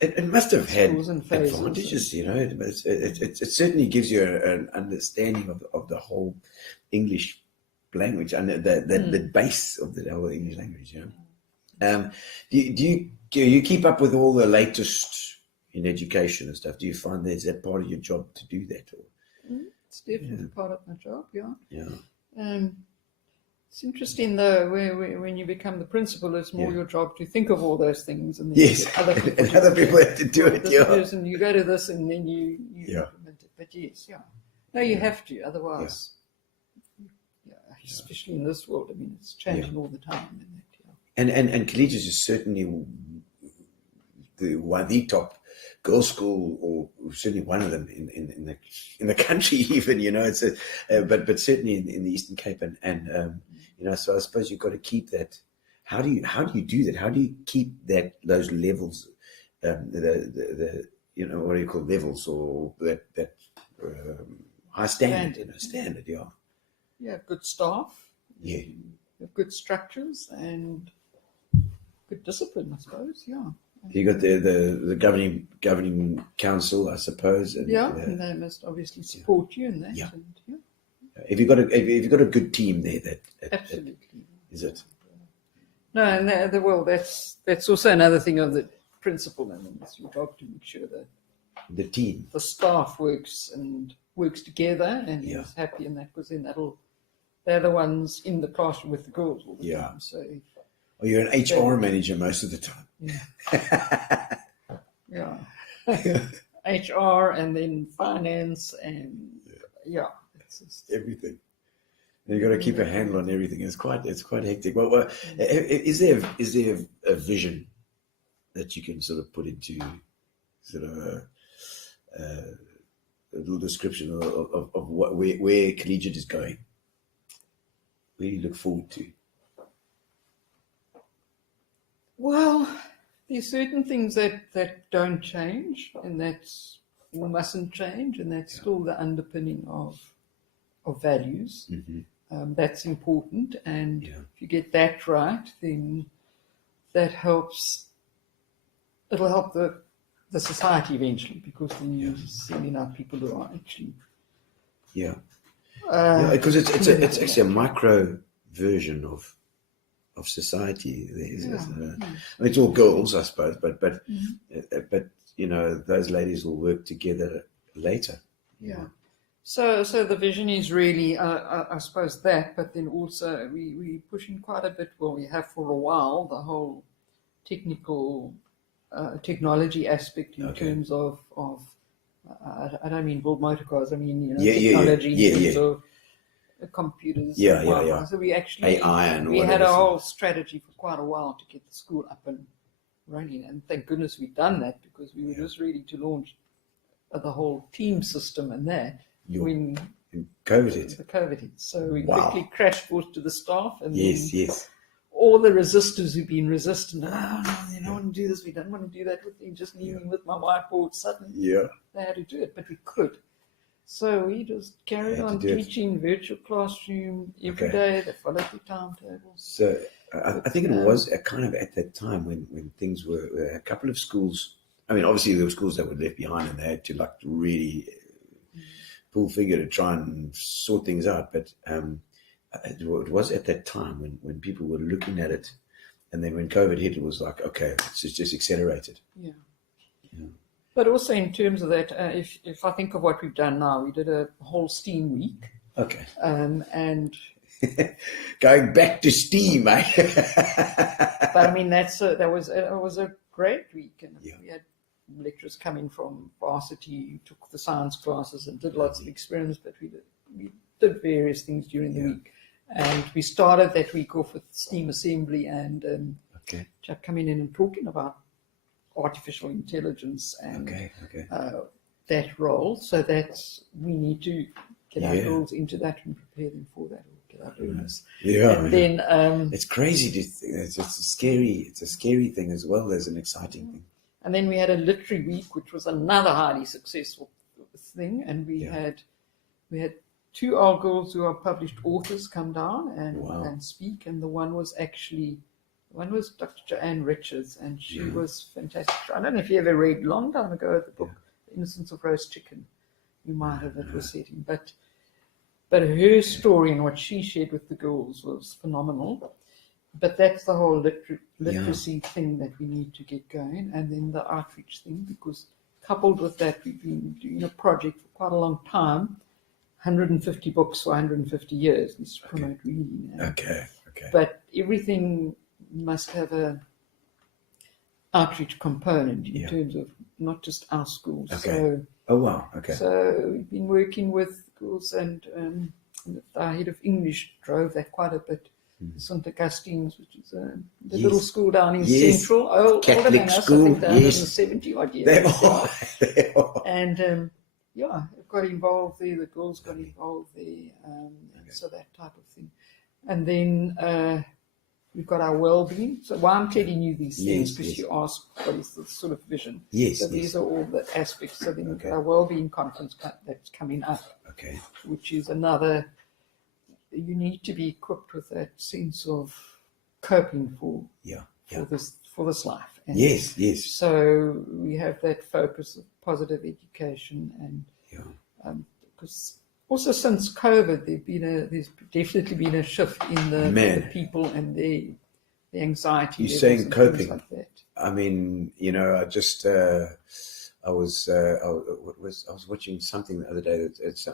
It must have had advantages, It certainly gives you an understanding of the whole English language and the base of the whole English language. Do you keep up with all the latest in education and stuff? Do you find is that part of your job to do that? Or? It's definitely part of my job. It's interesting though, when you become the principal, it's more your job to think of all those things, and then other people have to do it. Person, you go to this, and then you implement it. But you have to, otherwise, especially in this world. I mean, it's changing all the time. And collegiate is certainly the top girls' school, or certainly one of them in the country. Even it's but certainly in the Eastern Cape, and so I suppose you've got to keep that. How do you do that? How do you keep those levels? The what do you call levels, or that high standard? Standard, yeah. Yeah, good staff. Yeah. Good structures and good discipline, I suppose. Yeah. You got the governing council, I suppose. And, and they must obviously support you in that. Yeah. And, If you've got a good team there, absolutely. Is it? No, and that's also another thing of the principal. I mean, it's your job to make sure that The team. the staff works together and Yeah. is happy in that, because then they're the ones in the classroom with the girls all the Yeah. time. So Or you're an HR manager most of the time. yeah. HR and then finance and it's just, Everything. And you've got to keep a handle on everything. It's quite hectic. Well, is there a vision that you can sort of put into sort of a little description of where Collegiate is going? Where do you look forward to? well, there's certain things that don't change, and that's or mustn't change, and that's still the underpinning of values. That's important, and if you get that right, then that helps. It'll help the society eventually, because then you're sending out people who are actually because it's actually a micro version of society. Isn't it? I mean, it's all girls, I suppose, but those ladies will work together later. Yeah. So the vision is really, I suppose that, but then also we pushing quite a bit. Well, we have for a while the whole technology aspect in terms of I don't mean build motor cars. I mean technology in terms of computers. So we actually AI and we had whatever. a whole strategy for quite a while to get the school up and running, and thank goodness we've done that, because we were just ready to launch the whole team system and that. When COVID hit. The COVID hit. So we quickly crashed course to the staff, and Yes. all the resistors who've been resistant, they don't want to do this, we don't want to do that with them, just leave me with my whiteboard. Suddenly they had to do it, but we could. So we just carried on teaching virtual classroom every day. They followed the timetables. So I think it was kind of at that time when things were a couple of schools. I mean, obviously there were schools that were left behind, and they had to really pull figure to try and sort things out. But it was at that time when people were looking at it, and then when COVID hit, it was like, okay, it's just accelerated. Yeah. But also in terms of that, if I think of what we've done now, we did a whole STEAM week. Okay. And going back to STEAM, eh? But I mean, that was a great week, and we had lecturers coming from varsity who took the science classes and did lots of experiments, but we did various things during the week. And we started that week off with STEAM assembly and chap coming in and talking about artificial intelligence and that role. So that's, we need to get our girls into that and prepare them for that, or get our learners. And then it's crazy to think. It's a scary thing as well as an exciting thing. And then we had a literary week, which was another highly successful thing. And we had 2 old girls who are published authors come down and speak. And the one was Dr. Joanne Richards, and she was fantastic. I don't know if you ever read long time ago the book The Innocence of Roast Chicken. You might have, it was setting. But her story and what she shared with the girls was phenomenal. But that's the whole literacy thing that we need to get going, and then the outreach thing, because coupled with that, we've been doing a project for quite a long time, 150 books for 150 years. Let's promote reading. Okay. But everything must have a outreach component in terms of not just our schools. Okay. So, So we've been working with schools, and our head of English drove that quite a bit. St. Augustine's, which is the Yes. little school down in Yes. Central. Older Catholic than us, school, I think they're yes. 170 odd years. They are. They are. And yeah, it got involved there. The girls got involved there. And so that type of thing. And then we've got our wellbeing. So why I'm telling you these things, Yes, because yes. you ask what is the sort of vision. Yes, So yes. these are all the aspects. So then we've Okay. got our wellbeing conference that's coming up, Okay. which is another. You need to be equipped with that sense of coping for Yeah. for this life. And Yes, yes. so we have that focus of positive education, and Yeah. because also since COVID, there's definitely been a shift in the people and the anxiety. You're levels saying and coping. things like that. I mean, I just I was watching something the other day that it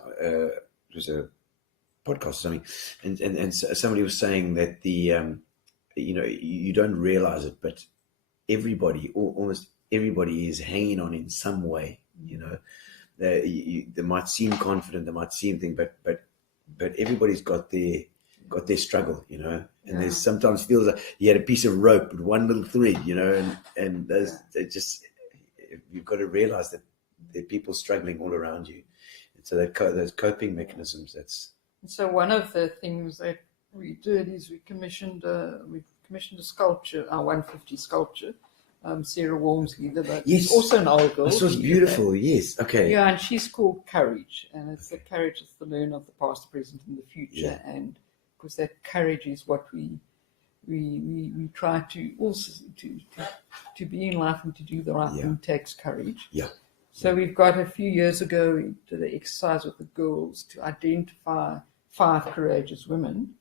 was a podcast or something, and somebody was saying that the you don't realize it, but almost everybody is hanging on in some way. They might seem confident, they might seem thing, but everybody's got their struggle, and there's sometimes feels like you had a piece of rope with one little thread, and those you've got to realize that there are people struggling all around you, and so those coping mechanisms. So one of the things that we did is we commissioned a sculpture, our 150 sculpture. Sarah Walmsley, Yes. also an old girl. This was beautiful. Yes. Okay. Yeah, and she's called Courage, and it's the courage of the learn of the past, the present, and the future. Yeah. And because that courage is what we try to also to be in life and to do the right thing takes courage. Yeah. So we've got a few years ago we did an exercise with the girls to identify 5 courageous women,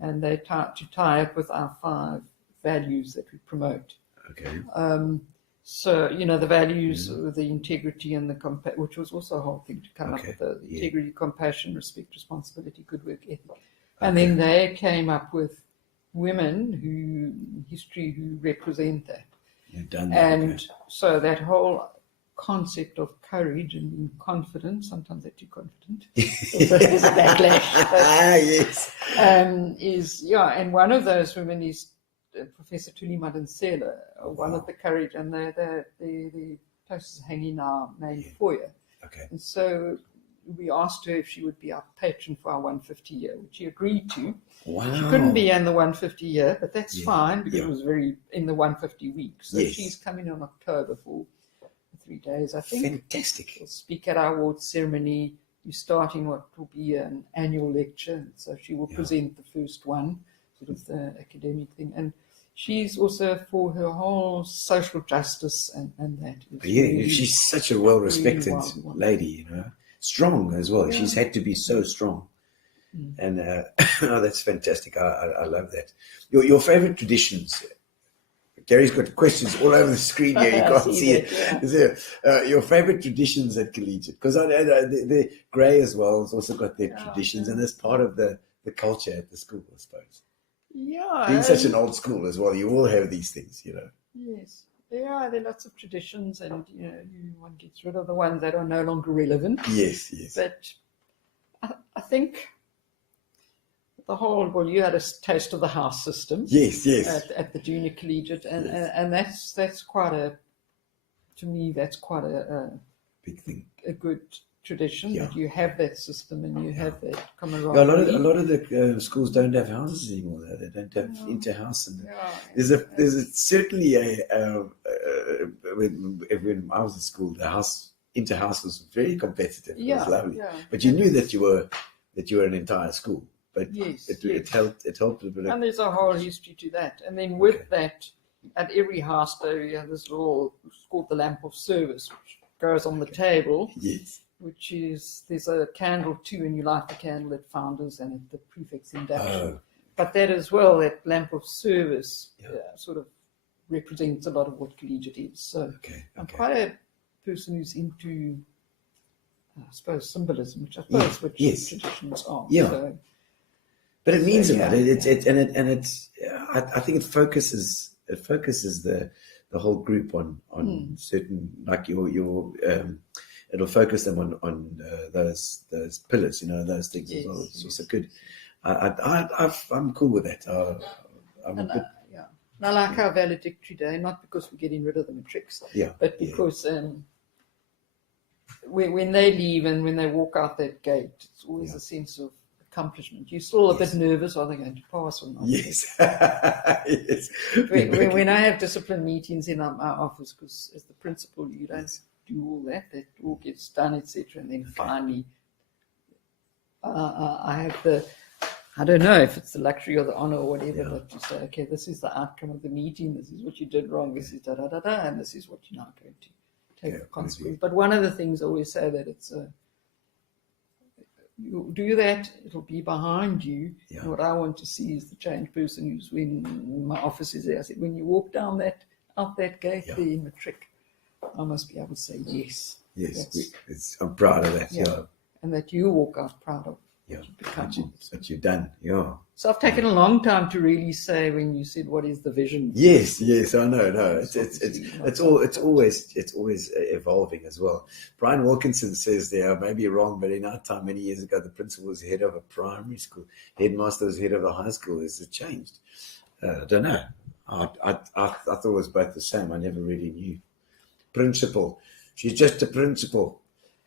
and they tie up with our 5 values that we promote. Okay. So, the values, the integrity and which was also a whole thing to come up with the integrity, compassion, respect, responsibility, good work ethic. And then they came up with women who represent that. You've done that. And so that whole concept of courage and being confident, sometimes they're too confident. There's a backlash. Yes. And one of those women is Professor Tuli Madansela, one of the courage, and the post is hanging in our main foyer. Okay. And so we asked her if she would be our patron for our 150 year, which she agreed to. Wow. She couldn't be in the 150 year, but that's fine because it was in the 150 week. So she's coming in October for 3 days, I think. Fantastic. She'll speak at our awards ceremony. We're starting what will be an annual lecture. So she will present the first one, sort of the academic thing. And she's also for her whole social justice and that. Really, she's such a well-respected lady, strong as well. She's had to be so strong. And that's fantastic. I love that. Your favorite traditions. Gary's got questions all over the screen here. You can't see it. Is there, your favorite traditions at Collegiate? Because I know the Grey as well has also got their traditions, and that's part of the culture at the school, I suppose. Yeah. Being such an old school as well, you all have these things, Yes. There are lots of traditions, and one gets rid of the ones that are no longer relevant. Yes. But I think the whole, you had a taste of the house system. Yes. At the junior collegiate, and that's quite a big thing. A good tradition that you have that system and you have that camaraderie. Yeah, a lot of the schools don't have houses anymore. They don't have inter-house, and there's certainly when I was at school, the inter-house was very competitive. It was lovely, but you knew that you were an entire school. But it helped a bit. And there's a whole history to that. And then with that, at every house there you have this little, it's called the lamp of service, which goes on the table. Yes. Which is, there's a candle too, and you light the candle at founders and at the prefect's induction. But that as well, that lamp of service sort of represents a lot of what Collegiate is. So I'm quite a person who's into, I suppose, symbolism, which I suppose what traditions are. Yeah. So, but it means a lot. I think it focuses the whole group on certain, like your it'll focus them on those pillars, those things as well. It's also good. I'm cool with that. I'm a And, bit, yeah. And I like our valedictory day, not because we're getting rid of the matrics, but because when they leave and when they walk out that gate, it's always a sense of accomplishment. You're still a bit nervous, are they going to pass or not? yes. Yes. When I have discipline meetings in my office, because as the principal, you don't do all that. That all gets done, etc. And then finally, I have I don't know if it's the luxury or the honor or whatever, but to say, okay, this is the outcome of the meeting. This is what you did wrong. This is da-da-da-da, and this is what you're now going to take the consequence. But one of the things I always say that it's you do that, it'll be behind you. And what I want to see is the change person who's when my office is there. I said, when you walk out that gate there in matric, I must be able to say yes. Yes, I'm proud of that. Yeah. And that you walk out proud of. What you've done. Yeah. So I've taken a long time to really say when you said what is the vision. Yes, I know. No, it's always evolving as well. Brian Wilkinson says there, I may be wrong, but in our time many years ago, the principal was head of a primary school, headmaster was head of a high school. Has it changed? I don't know. I thought it was both the same. I never really knew. Principal, she's just a principal.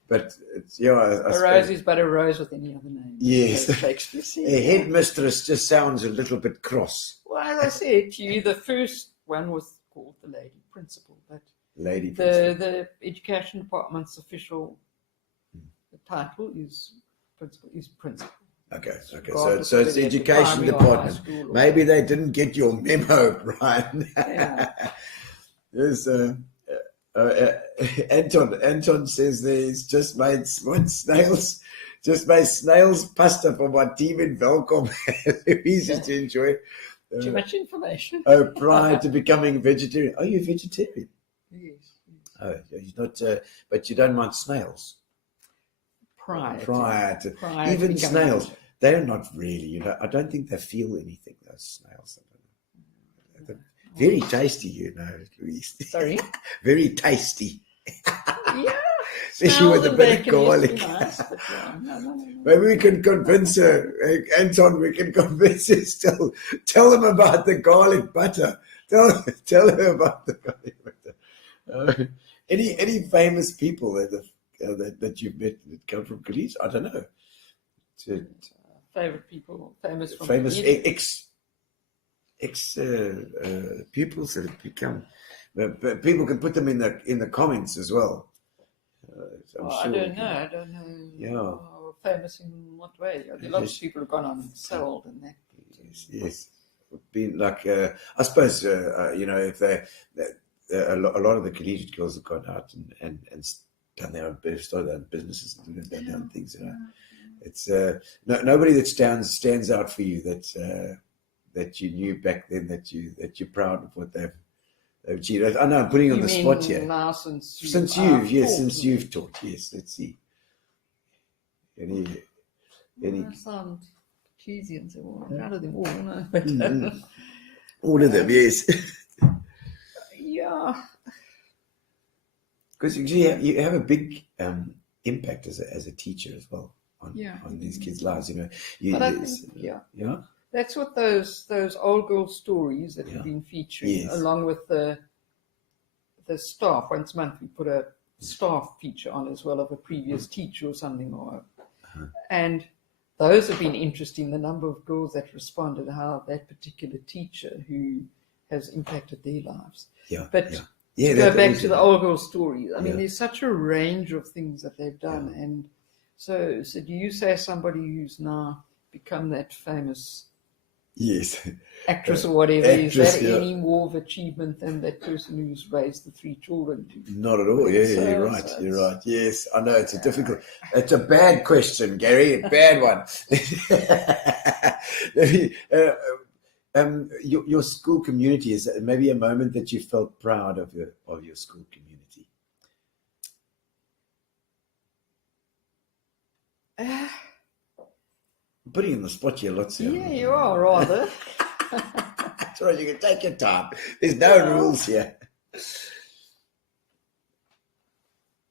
But it's, a rose is but a rose with any other name. Yes. Shakespeare said. A headmistress just sounds a little bit cross. Well, as I said to you, the first one was called the lady principal, but the education department's official title is principal. Okay. So it's the education department. Maybe they didn't get your memo, Brian. Yeah. There's Anton says he's just made snails pasta for my team in Welkom. Easy to enjoy. Too much information. Prior to becoming vegetarian. Are you vegetarian? Yes. Oh, he's not. But you don't mind snails. Prior to even snails, they're not really. I don't think they feel anything. Those snails. Very tasty, Louise. Sorry? Very tasty. Yeah. Especially with a bit of garlic. Nice, Maybe we can convince her, Anton, we can convince her still. Tell them about the garlic butter. Tell her about the garlic butter. Any famous people that you've met that come from Collegiate? I don't know. Favorite people, famous from famous ex pupils that have become. People can put them in the comments as well. I don't know. Yeah. Famous in what way? There are lots of people who've gone on and sold and that. Yes. Been like I suppose if they a lot of the collegiate girls have gone out and done their own started their own businesses and done their own things. It's nobody that stands out for you that you knew back then that you're proud of what they've achieved. I know I'm putting you on the spot here. Now since you've taught. Yes, let's see. Any I sound cheesy and say, well, I'm proud of them all, no? All of them, yes. Yeah. Because you have a big impact as a teacher as well on these kids' lives. But I think, that's what those old girl stories that have been featuring, along with the staff. Once a month we put a staff feature on as well of a previous teacher or something, and those have been interesting. The number of girls that responded, how that particular teacher who has impacted their lives. To go back to the old girl stories, I mean, there's such a range of things that they've done, and so do you say somebody who's now become that famous? Yes. Actress or whatever, is that any more of achievement than that person who's raised the 3 children? Not at all. You're right. You're right. Yes, I know it's a bad question, Gary, a bad one. Your school community, is maybe a moment that you felt proud of your school community? I'm putting you on the spot here lots. Yeah, you are, rather. That's right, you can take your time. There's no rules here.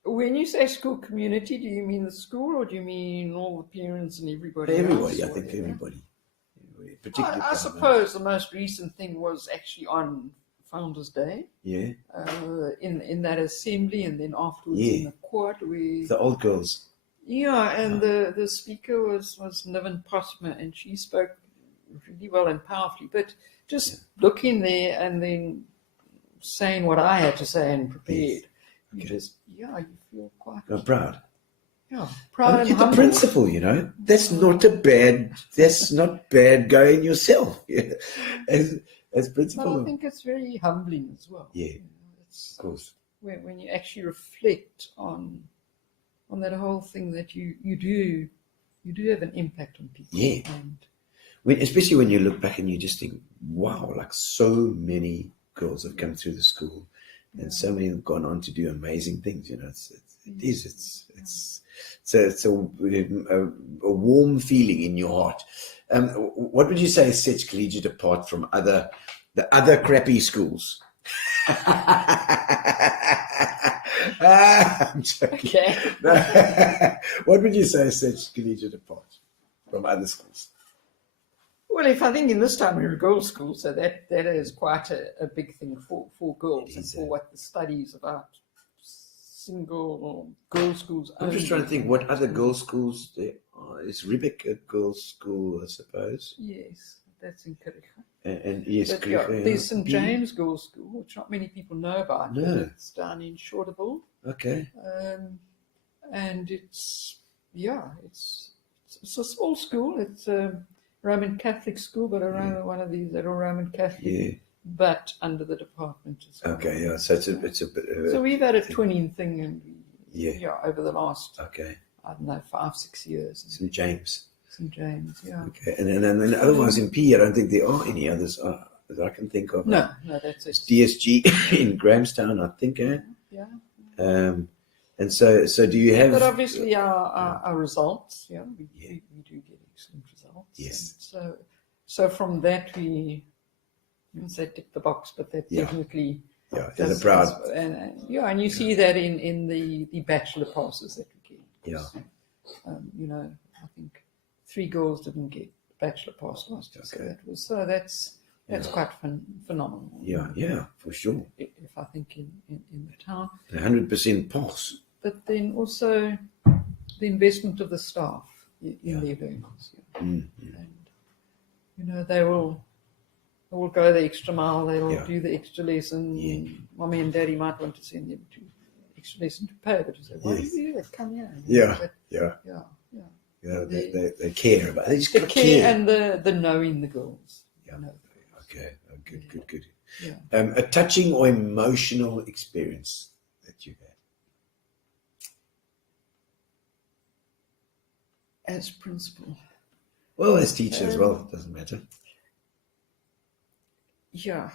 When you say school community, do you mean the school or do you mean all the parents and everybody? Everybody, I think everybody. particularly I proud of? suppose the most recent thing was actually on Founders Day, Yeah, in that assembly, and then afterwards Yeah. in the quad. the old girls. And the speaker was Niven Pottimer, and she spoke really well and powerfully. But just looking there and then saying what I had to say and prepared, you just you feel quite I'm proud. proud and You're the humble. principal, That's not bad going yourself. As But principal. I think it's very humbling as well. Yeah, It's, of course. when you actually reflect on that whole thing, that you do have an impact on people. Yeah. And Especially when you look back and you just think, wow, like so many girls have come through the school, and so many have gone on to do amazing things. It's a warm feeling in your heart. What would you say sets Collegiate apart from the other crappy schools? I'm joking. Okay. What would you say sets Collegiate apart from other schools? Well, if I think in this time we're a girls' school, so that is quite a big thing for girls and for what the studies about single girls' schools. I'm just trying to think what other girls' schools there are. Is Riebeck a girls' school, I suppose? Yes, that's in Kirika. And yes, But, Kirika, there's St. James Girls' School, which not many people know about. No. But it's down in Shorterville. Okay. And it's a small school. It's a Roman Catholic school, but around one of these that are Roman Catholic, but under the department as well. Okay, yeah. So it's a bit. So we've had a twinning thing, and over the last I don't know 5-6 years. St. James. St. James, Okay, and then otherwise in PE, I don't think there are any others that I can think of. No, that's it. It's DSG in Grahamstown, I think. Yeah. And so do you have? But obviously our results, we do get excellent results. Yes. And so from that we wouldn't say tick the box, but that definitely they're proud. And you see that in the bachelor passes that we get. I think 3 girls didn't get bachelor pass last year, so that's quite phenomenal. Yeah, for sure. If I think in the town, 100% pass. but then also the investment of the staff in their learners. And they will go the extra mile. They will do the extra lesson. Mommy and Daddy might want to send them to extra lesson to pay, but you say, why do you do that? Come here. They care about it. They just The care. care and the knowing the girls. Okay, good. Yeah. A touching or emotional experience that you've had? As principal. Well, as teacher as well, it doesn't matter. Yeah.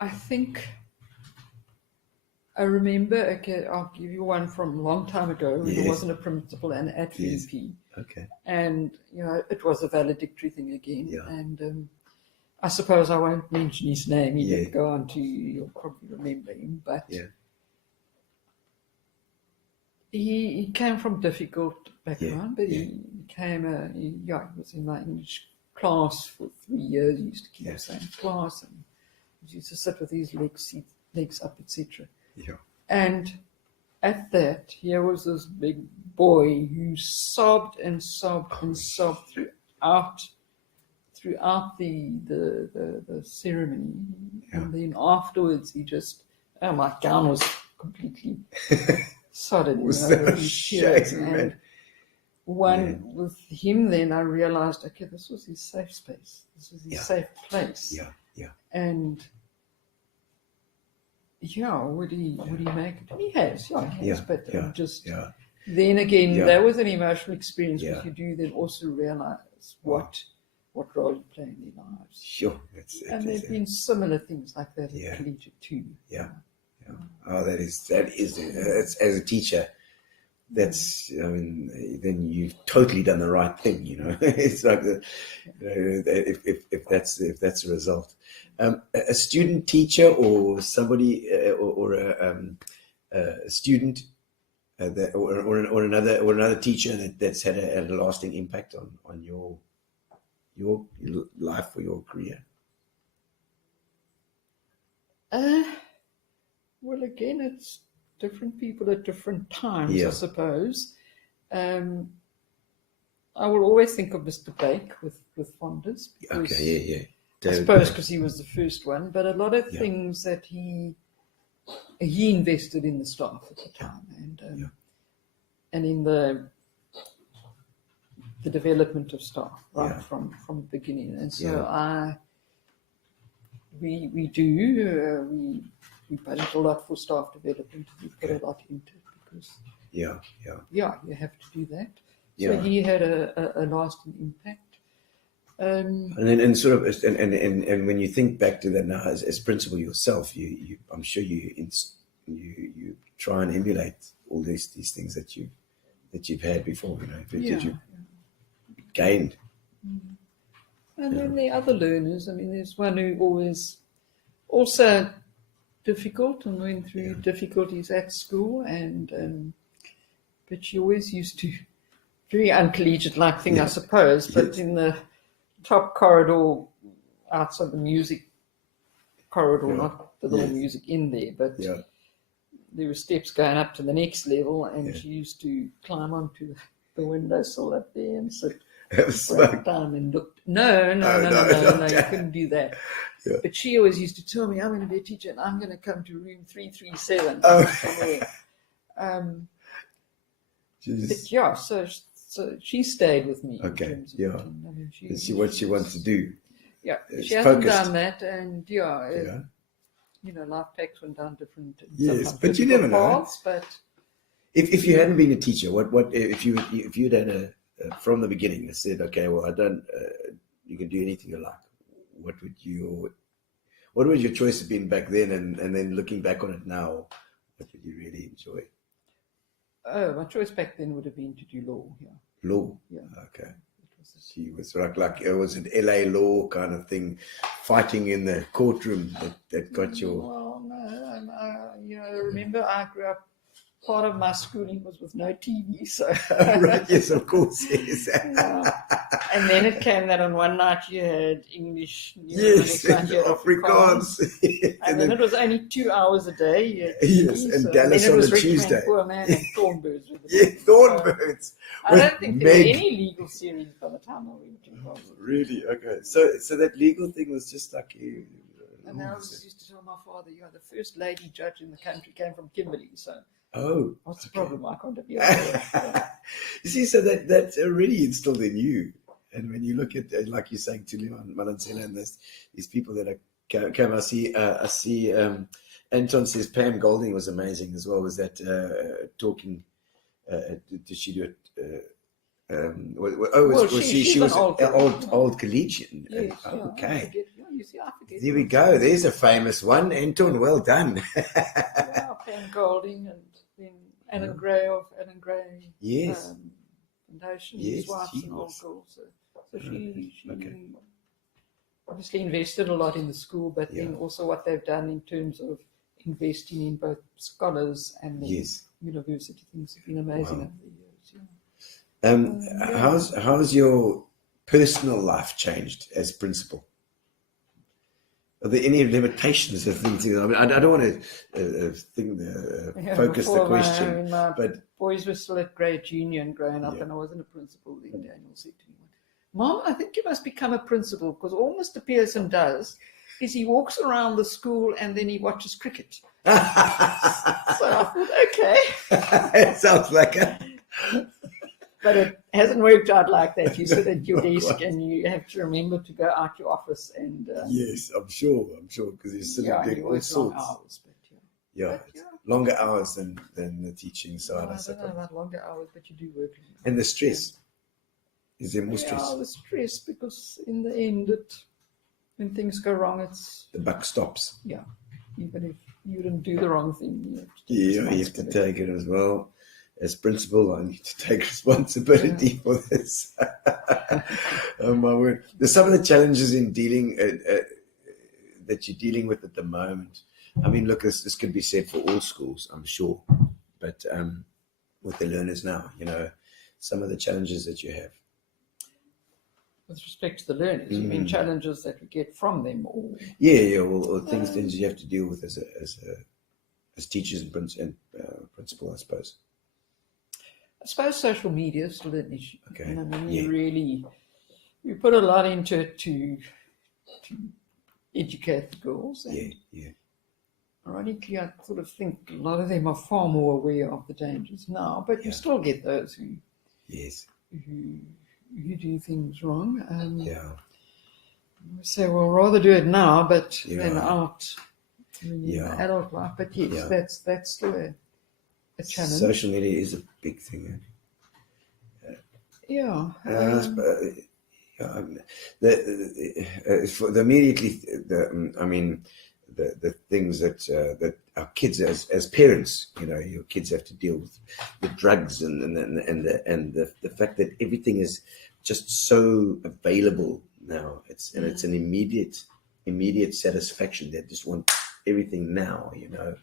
I think I remember, I'll give you one from a long time ago when I wasn't a principal and at VP. Okay. And, it was a valedictory thing again. And I suppose I won't mention his name. He did go on to, you'll probably remember him, but he came from difficult background, but he became he was in my English class for 3 years. He used to keep the same class, and he used to sit with his legs up, etc. And at that, here was this big boy who sobbed and sobbed and sobbed throughout the ceremony, and then afterwards he just, my gown was completely sodded. Was that tears. man? With him, then I realized, okay, this was his safe space. This was his safe place. And would he make it? He has, but just then again, that was an emotional experience because you do then also realize what role you play in their lives. Sure. And there have been similar things like that at Collegiate too. Oh, that is as a teacher, then you've totally done the right thing, It's like if that's the result. A student teacher or somebody or a student or another teacher that's had a lasting impact on your life or your career? Well, again, it's different people at different times, I suppose. I will always think of Mr. Blake with Fonders. Okay, I suppose because he was the first one, but a lot of things that he invested in the staff at the time, and in the development of staff from the beginning. And so we budget a lot for staff development. We put a lot into it because you have to do that. So he had a lasting impact. And when you think back to that now as principal yourself, you I'm sure you try and emulate all these things that you've had before, that you've gained. And then the other learners, I mean, there's one who always also difficult and went through difficulties at school, but she always used to, very uncollegiate-like thing, I suppose, but in the top corridor outside the music corridor, not the little music in there, but there were steps going up to the next level, and she used to climb onto the windowsill up there and sit for a time and look. No, you couldn't do that. Yeah. But she always used to tell me, I'm going to be a teacher and I'm going to come to room 337. But so she stayed with me. Okay, she what she wants to do. Yeah, she hasn't done that, and life takes one down different. Yes, but you never know. But if you hadn't been a teacher, what if you'd had a from the beginning and said, okay, well, I don't, you can do anything you like. What would your choice have been back then, and then looking back on it now, what would you really enjoy? Oh, my choice back then would have been to do law. Yeah. Law. Yeah. Okay. She was like it was an LA law kind of thing, fighting in the courtroom that got your. Well, no, I remember I grew up. Part of my schooling was with no TV, so right, yes, of course, yes. And then it came that on one night you had English, Afrikaans, and then it was only 2 hours a day. And Dallas on a Tuesday. Poor man and Thornbirds. Thornbirds. I don't think there were any legal series by the time I went to college. Really? Okay. So that legal thing was just like you. And I used to tell my father, the first lady judge in the country came from Kimberley, so. Oh, what's the problem? I can't be. You see, so that's already instilled in you. And when you look at, like you're saying, to Leon Malancela and these people that are come, I see. Anton says Pam Golding was amazing as well. Was that talking? Did she do it? She was an old collegian. Yes, okay. I forget. There we go. There's a famous one. Anton, well done. Pam Golding and then Alan Gray of Alan Gray. Yes. Foundation. His wife's an old girl. So she obviously invested a lot in the school, but then also what they've done in terms of investing in both scholars and the university things have been amazing over the years. How's your personal life changed as principal? Are there any limitations of things? I mean, I don't want to focus the question. But boys were still at grade junior and growing up, and I wasn't a principal. Then Daniel said to me, "Mom, I think you must become a principal, because all Mr. Pearson does is he walks around the school and then he watches cricket." So I thought, okay, it sounds like it. But it hasn't worked out like that. You sit at your desk and you have to remember to go out your office and. Yes, I'm sure, because you're sitting doing all sorts. Long hours, longer hours than the teaching side. I don't know about longer hours, but you do work. And the stress. Is there more stress? Yeah, the stress, because in the end, when things go wrong, it's the buck stops. Yeah, even if you didn't do the wrong thing, you have to take it as well. As principal, I need to take responsibility for this. Oh my word! There's some of the challenges in dealing that you're dealing with at the moment. I mean, look, this could be said for all schools, I'm sure. But with the learners now? You know, some of the challenges that you have. With respect to the learners, you mean challenges that we get from them, or or things you have to deal with as teachers and principal, I suppose. I suppose social media is still an issue. Okay. And I mean, we put a lot into it to educate the girls. And ironically, I sort of think a lot of them are far more aware of the dangers now, but you still get those who do things wrong. We say, well, rather do it now, but than out in adult life. But yes, that's still a challenge. Social media is a big thing. The things that our kids as parents, you know, your kids have to deal with the drugs and the fact that everything is just so available now. It's an immediate satisfaction. They just want everything now, you know.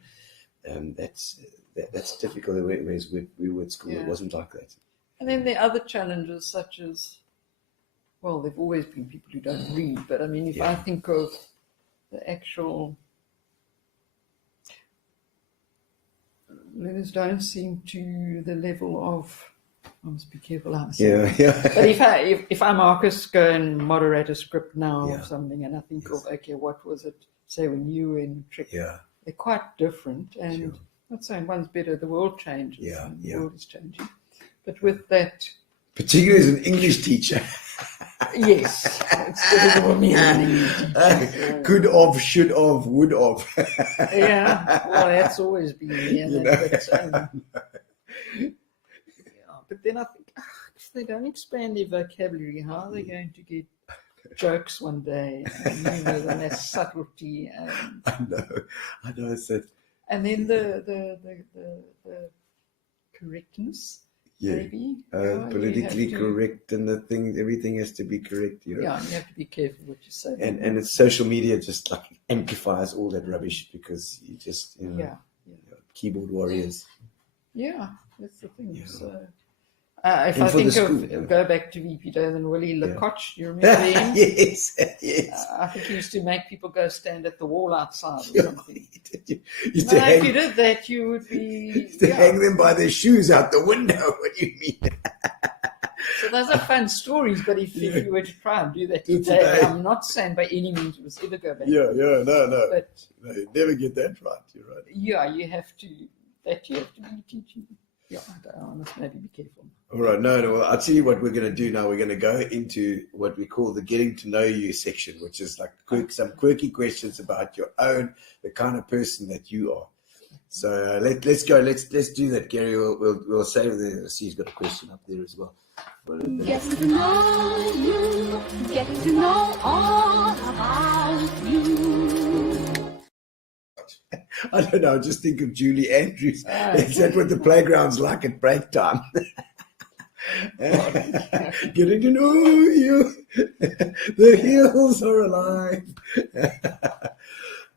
That's difficult. Whereas we were at school, it wasn't like that. And then there are other challenges such as, well, there've always been people who don't read, but I mean, if I think of the actual learners don't seem to the level of, I must be careful how I say it. But if I, Marcus, go and moderate a script now or something, and I think of, okay, what was it, say, when you were in trick? They're quite different, and I'm not saying one's better, the world changes, the world is changing. But with that... Particularly as an English teacher. Yes, it's difficult for me as an English teacher. Could of, should of, would of. Well, that's always been there. But then I think, if they don't expand their vocabulary, how are they going to get jokes one day? And, you know, and that subtlety. And, I know. It's that. And then the correctness. Maybe politically correct, and everything has to be correct. You know? Yeah, you have to be careful what you say. And it's social media just like amplifies all that rubbish because you just keyboard warriors. Yeah, that's the thing. Yeah. So, if I think go back to VP Dave and Willie Lecoch, you remember him? Yes. I think he used to make people go stand at the wall outside or something. If you did that, you would be... to hang them by their shoes out the window. What do you mean? So those are fun stories, but if you were to try and do that today, I'm not saying by any means it was ever go back. No. But you never get that right. You're right. Yeah, you have to be teaching. Yeah, I must maybe be careful. All right, no. Well, I'll tell you what we're going to do now. We're going to go into what we call the getting to know you section, which is like some quirky questions about your own, the kind of person that you are. So let's go. Let's do that, Gary. We'll save the. See, he's got a question up there as well. Getting to know you, getting to know all about you. I don't know. I just think of Julie Andrews. Is that what the playground's like at break time? Getting to know you. The hills are alive.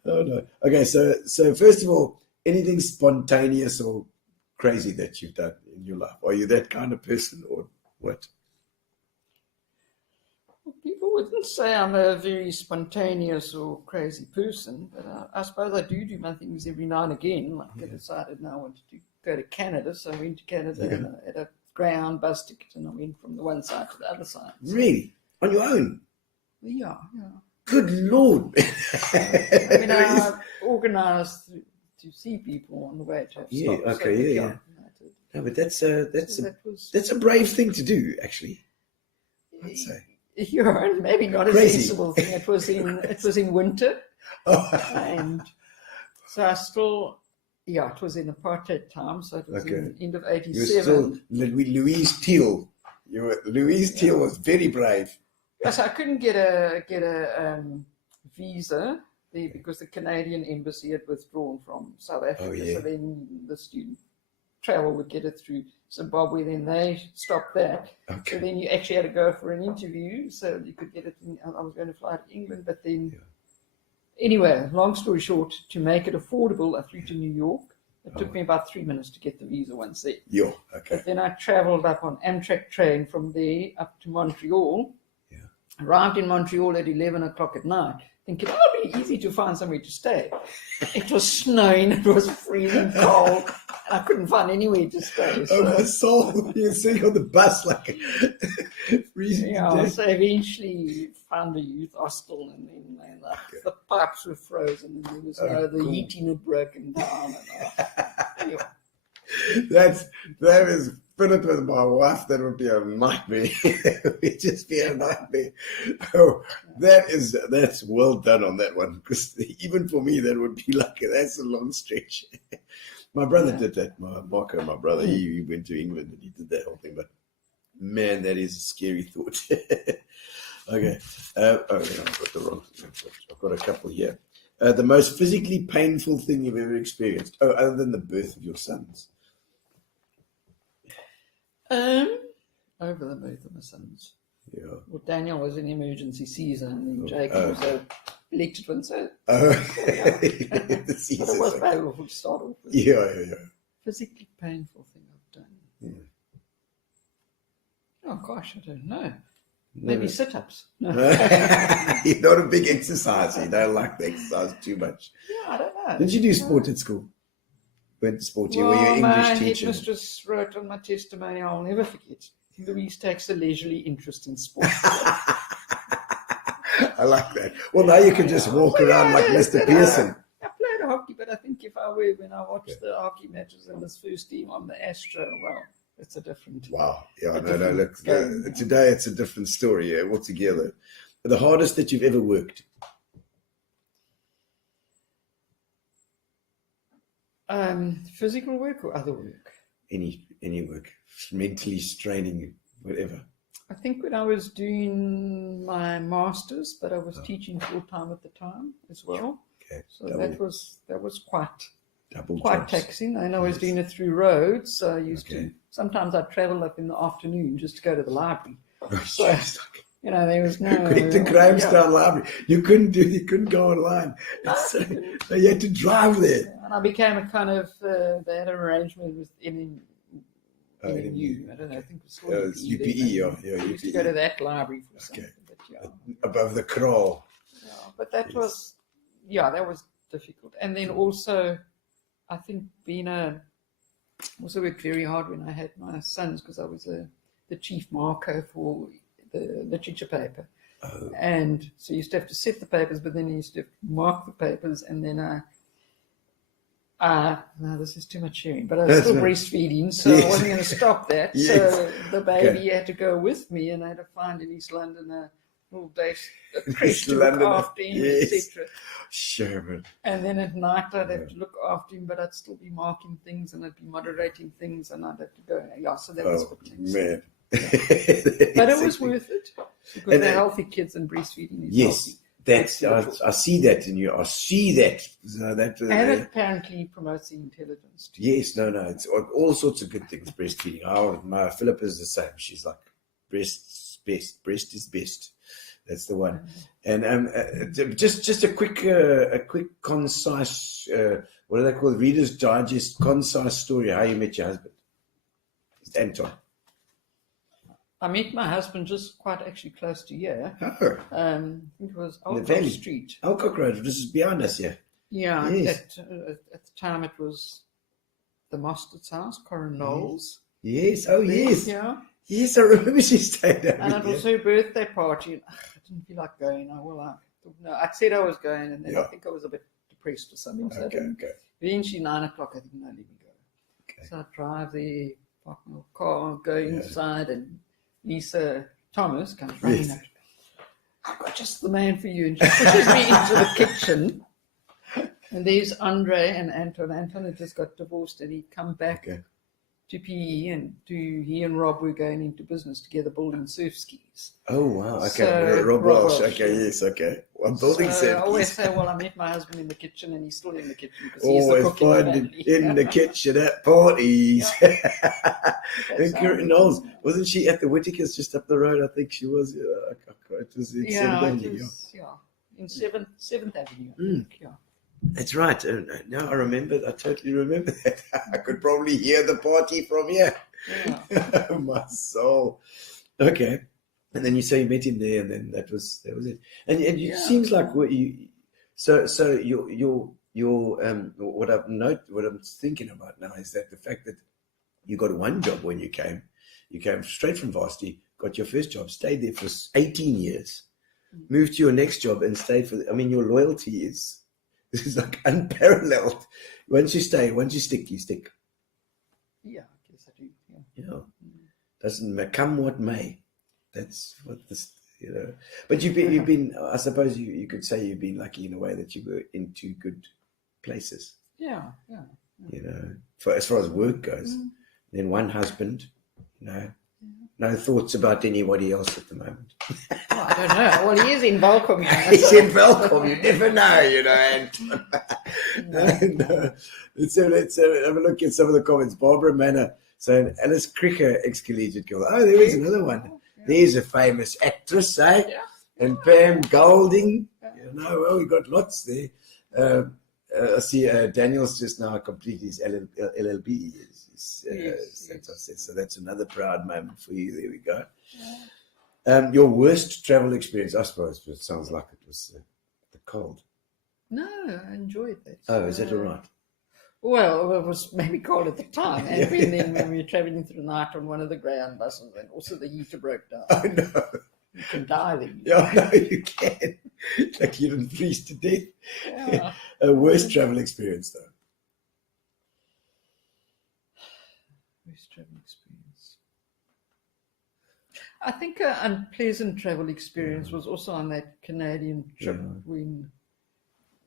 Oh no. Okay, so first of all, anything spontaneous or crazy that you've done in your life? Are you that kind of person or what? People wouldn't say I'm a very spontaneous or crazy person, but I suppose I do my things every now and again. Like I decided now I wanted to go to Canada, so I went to Canada and I had a Greyhound bus ticket and I went from the one side to the other side. Really? On your own? Yeah. Good Lord. I mean, I organised to see people on the way to stop. No, but that's a brave thing to do, actually, I'd say. Yeah, and maybe not a sensible thing. It was in winter, and so I still, it was in apartheid time, so it was in the end of '87. You're still Louise Teal. Louise Teal was very brave. Yes, I couldn't get a visa there because the Canadian embassy had withdrawn from South Africa. So then the student travel would get it through Zimbabwe, then they stopped that. So then you actually had to go for an interview so you could get it. I was going to fly to England, but then anyway, long story short, to make it affordable, I flew to New York It took me about 3 minutes to get the visa once there. Yeah, okay. But then I travelled up on Amtrak train from there up to Montreal. Yeah. Arrived in Montreal at 11 o'clock at night, thinking, oh, it'll be easy to find somewhere to stay. It was snowing, it was freezing cold, and I couldn't find anywhere to stay. So, Oh, my soul. You're sitting on the bus like freezing to death. so eventually found a youth hostel, and then the pipes were frozen, and there was the heating had broken down. And, That is finished with my wife. That would be a nightmare. It would just be a nightmare. Oh, that's well done on that one. Because even for me, that would be like that's a long stretch. My brother did that. Marco, my brother, he went to England and he did that whole thing. But man, that is a scary thought. Okay. I've got the wrong. I've got a couple here. The most physically painful thing you've ever experienced, other than the birth of your sons. Over the birth of my sons. Yeah. Well, Daniel was in emergency Caesar, and then Jacob was a elected one. So The Caesar. but it was painful to start off with. Yeah. Physically painful thing I've done. Oh gosh, I don't know. Maybe sit-ups. No. You're not a big exerciser. You don't like the exercise too much. Yeah, I don't know. Did you do sport at school? Went to sport. You were your my English teacher. headmistress wrote on my testimony, I'll never forget. Louise takes a leisurely interest in sport. I like that. Well, now you can just walk around like Mr. Pearson. I played hockey, but I think if I were, when I watched the hockey matches in this first team on the Astro, well, it's a different. Wow. Yeah, no. different Look, game. today it's a different story altogether. The hardest that you've ever worked? Physical work or other work? Any work, mentally straining, whatever. I think when I was doing my master's, but I was teaching full time at the time as well. Okay. So that was quite Double quite jobs. taxing. I know I was doing it through Rhodes, so I used to. Sometimes I'd travel up in the afternoon just to go to the library. So, there was no. Quick to Grahamstown Library. You couldn't go online. So you had to drive there. And I became a kind of. They had an arrangement with NNU. I don't know. I think it was UPE. I used to go to that library for something. But, above the crawl. Yeah, but that was difficult. And then also, I think also worked very hard when I had my sons because I was the chief marker for the literature paper. Oh. And so you used to have to set the papers, but then you used to have to mark the papers, and then no, this is too much sharing, but I was still breastfeeding, so I wasn't going to stop that. Yes. So the baby had to go with me, and I had to find in East London a little creche to look after him, etc. Sure. And then at night I'd have to look after him, but I'd still be marking things and I'd be moderating things, and I'd have to go. Yeah, so that was what takes. Man. But it was worth it because they're healthy kids, and breastfeeding is healthy. I see that in you. I see that. So and it apparently promotes the intelligence too. Yes, no. It's all sorts of good things, breastfeeding. My Philippa is the same. She's like, breast's best. Breast is best. That's the one. And just a quick, concise, what do they call it? Reader's Digest, concise story of how you met your husband. It's Anton. I met my husband just quite actually close to here. Oh. I think it was Alcock Street. Alcock Road. This is behind us, yeah. Yeah. Yes. At the time, it was the Mustard's house, Corin Knowles. Yes. Oh, yes. Yeah. Yes, I remember she stayed there. And it was her birthday party. And I didn't feel like going. I said I was going, and then I think I was a bit depressed or something. So okay. Eventually, 9 o'clock, I think, no, let me go. Okay. So I drive there, park my car, go inside, and Lisa Thomas comes running up. I've got just the man for you. And she pushes me into the kitchen. And there's Andre and Anton. Anton had just got divorced, and he'd come back to PE, and he and Rob were going into business together, building surf skis. Oh, wow. Okay. So, Rob Walsh. Okay, yes, okay. I'm building surf skis. I always say, I met my husband in the kitchen, and he's still in the kitchen because he's the cook in the kitchen at parties. And Corin Knowles, wasn't she at the Whitakers just up the road? I think she was. It was in 7th Avenue. In 7th Avenue. That's right. Now I remember. I totally remember that. I could probably hear the party from here. Yeah. My soul. Okay. And then you say you met him there, and then that was it. And it seems like what you. So your what I'm thinking about now is that the fact that you got one job when you came straight from varsity, got your first job, stayed there for 18 years, moved to your next job and stayed for. I mean, your loyalty is like unparalleled. Once you stay, once you stick, you stick. Yeah, I guess I do. Yeah. Yeah. Doesn't come what may. That's what this, But you've been. I suppose you could say you've been lucky in a way that you were into good places. Yeah. As far as work goes. Then one husband, no thoughts about anybody else at the moment. Well, I don't know. Well, he is in Belcom. He's in Belcom. You never know, Anton. No. Let's have a look at some of the comments. Barbara Manor saying, Alice Cricker, ex-collegiate girl. Oh, there is another one. There's a famous actress, eh? Yeah. And Pam Golding. Well, we got lots there. I see Daniel's just now completed his LLB. So that's another proud moment for you. There we go. Yeah. Your worst travel experience, I suppose, but it sounds like it was the cold. No, I enjoyed that. Oh, is that all right? Well, it was maybe cold at the time. And then when we were travelling through the night on one of the Greyhound buses, and also the heater broke down. I know. You can die there. Yeah, I know you can. Like you didn't freeze to death. Yeah. A worst travel experience, though. Worst travel experience. I think an unpleasant travel experience was also on that Canadian trip when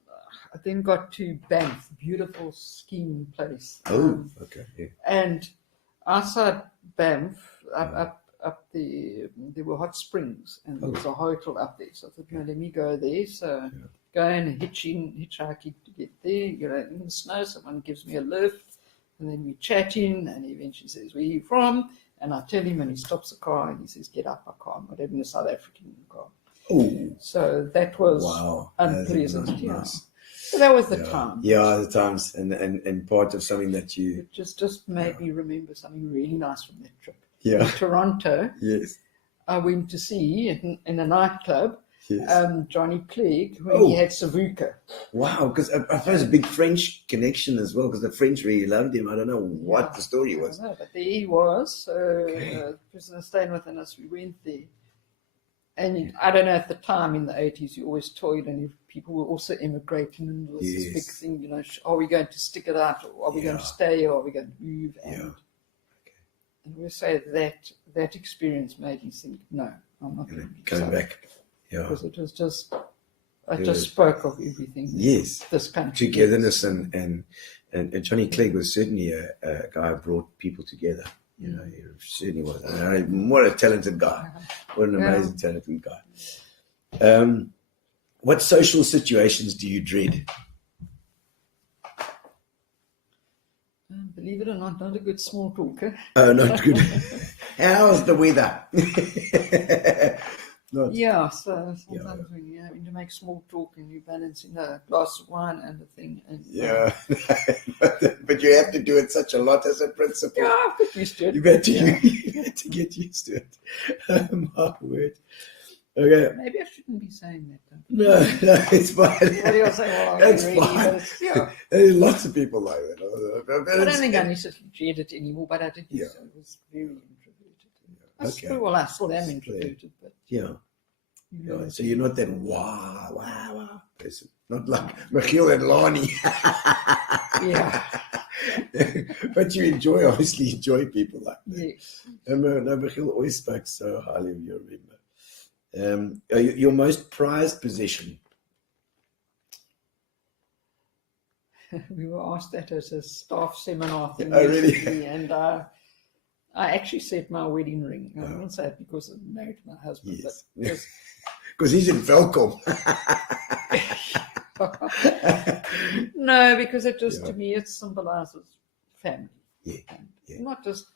I then got to Banff, beautiful skiing place. Okay. Yeah. And outside Banff, up there were hot springs, and there was a hotel up there. So I thought, let me go there. So go and hitchhiking to get there. In the snow, someone gives me a lift, and then we chat in, and he eventually says, "Where are you from?" And I tell him, and he stops the car, and he says, "Get out my car. I'm not having a South African car." Oh. So that was unpleasant. Nice. So that was the time. Yeah, the times, and part of something that you... It just made me remember something really nice from that trip. Yeah. In Toronto, yes. I went to see in a nightclub Johnny Clegg when he had Savuka. Wow, because I suppose a big French connection as well, because the French really loved him. I don't know what the story was. I don't know, but there he was. So the prisoner staying within us, we went there. And I don't know, at the time in the 80s, you always toyed, and people were also immigrating, and there was this big thing, are we going to stick it out, or are we going to stay, or are we going to move? And we say that experience made me think, no, I'm not going to come back. Yeah. Because it was just, I just spoke of everything. Yes. This country. Togetherness and Johnny Clegg was certainly a guy who brought people together. He certainly was. What a talented guy. What an amazing, talented guy. What social situations do you dread? Believe it or not a good small talker. Oh, not good. How's the weather? So sometimes when you're having to make small talk and you're balancing a glass of wine and a thing. And, but you have to do it such a lot as a principal. Yeah, I've got used to it. You've had to get used to it. My word. Okay. Maybe I shouldn't be saying that. No, it's fine. Everybody will say, well, That's really, fine. There's lots of people like that. I don't think I necessarily dread it anymore, but I did used to. I was very introverted. That's true. Well, I still am introverted, but so you're not that wow person. Not like Michiel and Lani. But you obviously enjoy people like that. Yes. Michiel always spoke so highly of you, remember. Your most prized possession? We were asked that at a staff seminar thing really? And I actually said my wedding ring. I won't say it because I'm married to my husband, but because he's in Velcom. No, because it just to me it symbolizes family. Not just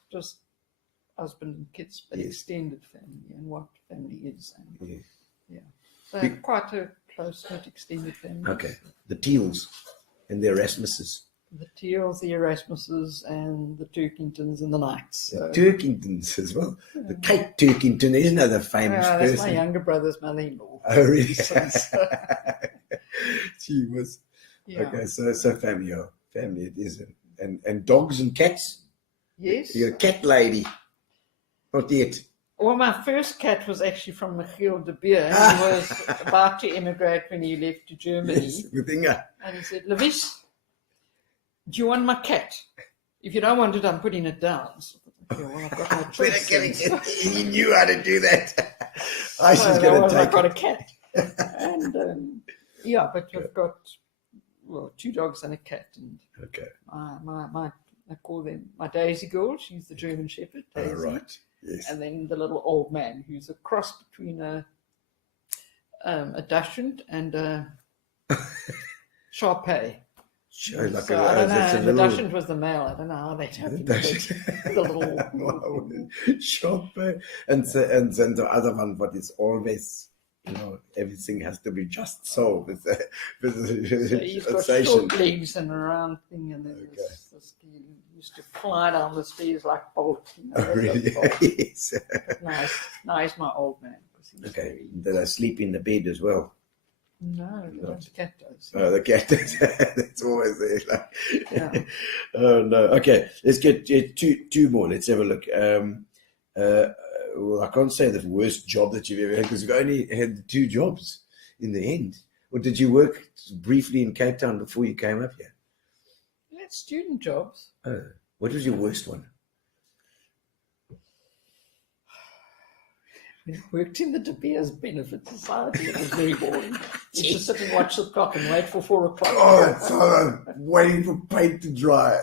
husband and kids, but extended family and what family is. And, so quite a close-knit extended family. Okay. The Teals and the Erasmuses. The Tues, the Erasmuses, and the Turkingtons and the Knights. The So, Turkingtons as well. The Kate Turkington is another famous that's person. my younger brother's mother-in-law. Oh, really? So, She was. yeah. Okay, so family it is. And dogs and cats? Yes. You're a cat lady. Not yet. Well, my first cat was actually from Michiel de Beer. He was about to emigrate when he left to Germany. Yes, with Inga. And he said, Louise, do you want my cat? If you don't want it, I'm putting it down. So, okay, well, I've got no choice. He knew how to do that. She's So, going well, to I've take got a it. cat. And yeah, but I've got, well, 2 dogs and a cat. And Okay. I call them my Daisy girl. She's the German Shepherd, Daisy. Oh, right. Yes. And then the little old man, who's a cross between a Dachshund and a Shar-Pei. Sure, like So I don't know. that's a And the little Dachshund was the male. I don't know how that happened. Dachshund. The little Shop. And then the other one, but it's always, everything has to be just so with the So he's got sensation. short legs and a round thing, and then he used to fly down the stairs like Bolt. Oh, really? Yes. Nice, my old man. Okay. Did I sleep in the bed as well? No, the cat does. Oh, the cat. That's always there. Like, Yeah. Oh no. Okay, let's get two more. Let's have a look. Well, I can't say the worst job that you've ever had because you've only had 2 jobs in the end. Or did you work briefly in Cape Town before you came up here? I had student jobs. Oh, what was your worst one? I worked in the De Beers Benefit Society. It was very boring. You just sit and watch the clock and wait for 4 o'clock. Oh, that's so waiting for paint to dry.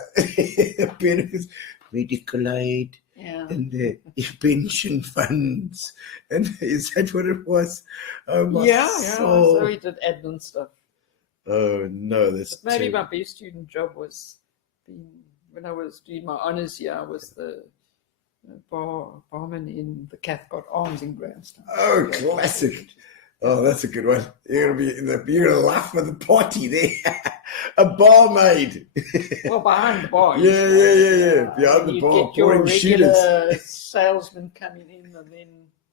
Benefits, medical aid, Yeah. and the pension funds. And is that what it was? Oh, my Yeah. soul. So we did admin stuff. Oh, no, that's But maybe terrible. my best student job was when I was doing my honours year. I was the barman in the Cathcart Arms in Grahamstown. Oh, classic. Oh, that's a good one. You're gonna laugh at the party there. A barmaid. Well, behind the bar. Yeah. Behind the you bar, get your pouring regular shooters. salesman coming in,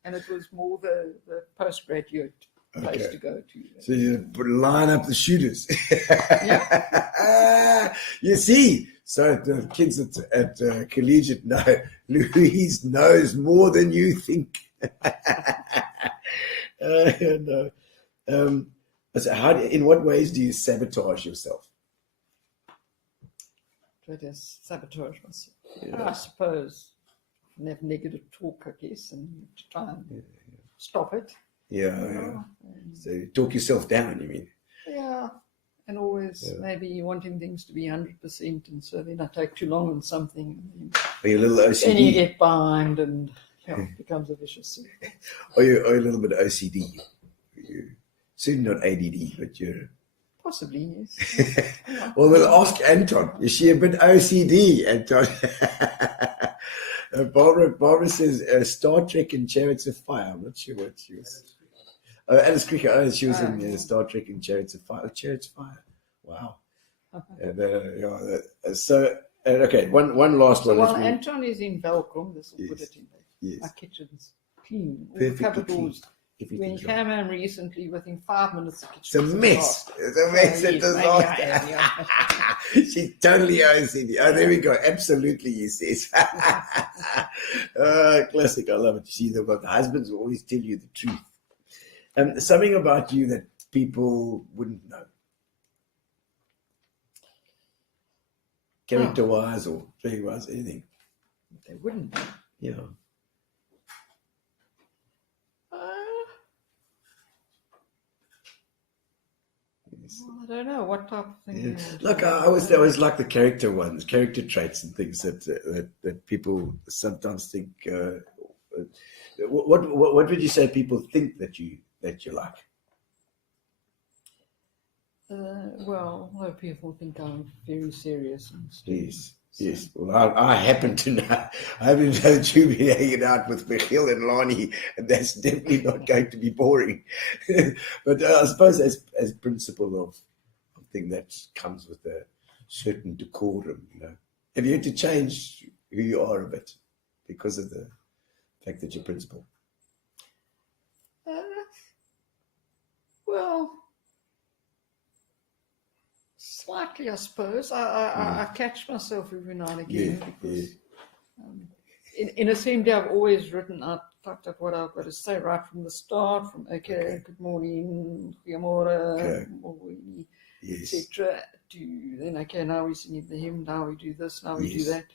and it was more the postgraduate place Okay. to go to. So you line up the shooters. Yeah. You see, so the kids at Collegiate know Louise knows more than you think. No. So in what ways do you sabotage yourself? Try to sabotage myself. I suppose. And have negative talk, I guess, and to try and stop it. Yeah. So you talk yourself down, you mean? Yeah. And always maybe wanting things to be 100%, and so then I take too long on something, and Are you a little then you OCD? get behind, and it becomes a vicious circle. Are you a little bit OCD? You certainly not ADD, but you're. Possibly, yes. Well, we'll ask Anton. Is she a bit OCD, Anton? Barbara says Star Trek and Chariots of Fire. I'm not sure what she was. Oh, Alice Cricket. Oh, she was in Star Trek and Chariots of Fire. Oh, Chariots of Fire. Wow. And, okay, one last one. While Anton is in Velcom, this will put it in there. Yes. My kitchen's clean. All Perfectly cupboard clean. doors. When Everything's he right. came home recently, within 5 minutes, the It's a kitchen was mess. It's a mess. So, It's a yes, maybe I am, disaster. She's totally OCD. Oh, there we go. Absolutely, he says. Classic. I love it. You see, the husbands will always tell you the truth. Something about you that people wouldn't know. Character-wise or play-wise, anything. They wouldn't. Yeah. Well, I don't know what type of thing. Look, I always like the character ones, character traits and things that people sometimes think. What would you say people think that you like? Well, a lot of people think I'm very serious and stupid. Yes. Yes, well, I happen to know that you've been hanging out with Michiel and Lani, and that's definitely not going to be boring. But I suppose as principle of thing that comes with a certain decorum, Have you had to change who you are a bit because of the fact that you're principal? Well, slightly, I suppose. I catch myself every now and again because in assembly I've always typed up what I've got to say right from the start, from good morning, goeiemorgen, etc. To then now we sing the hymn, now we do this, now we do that.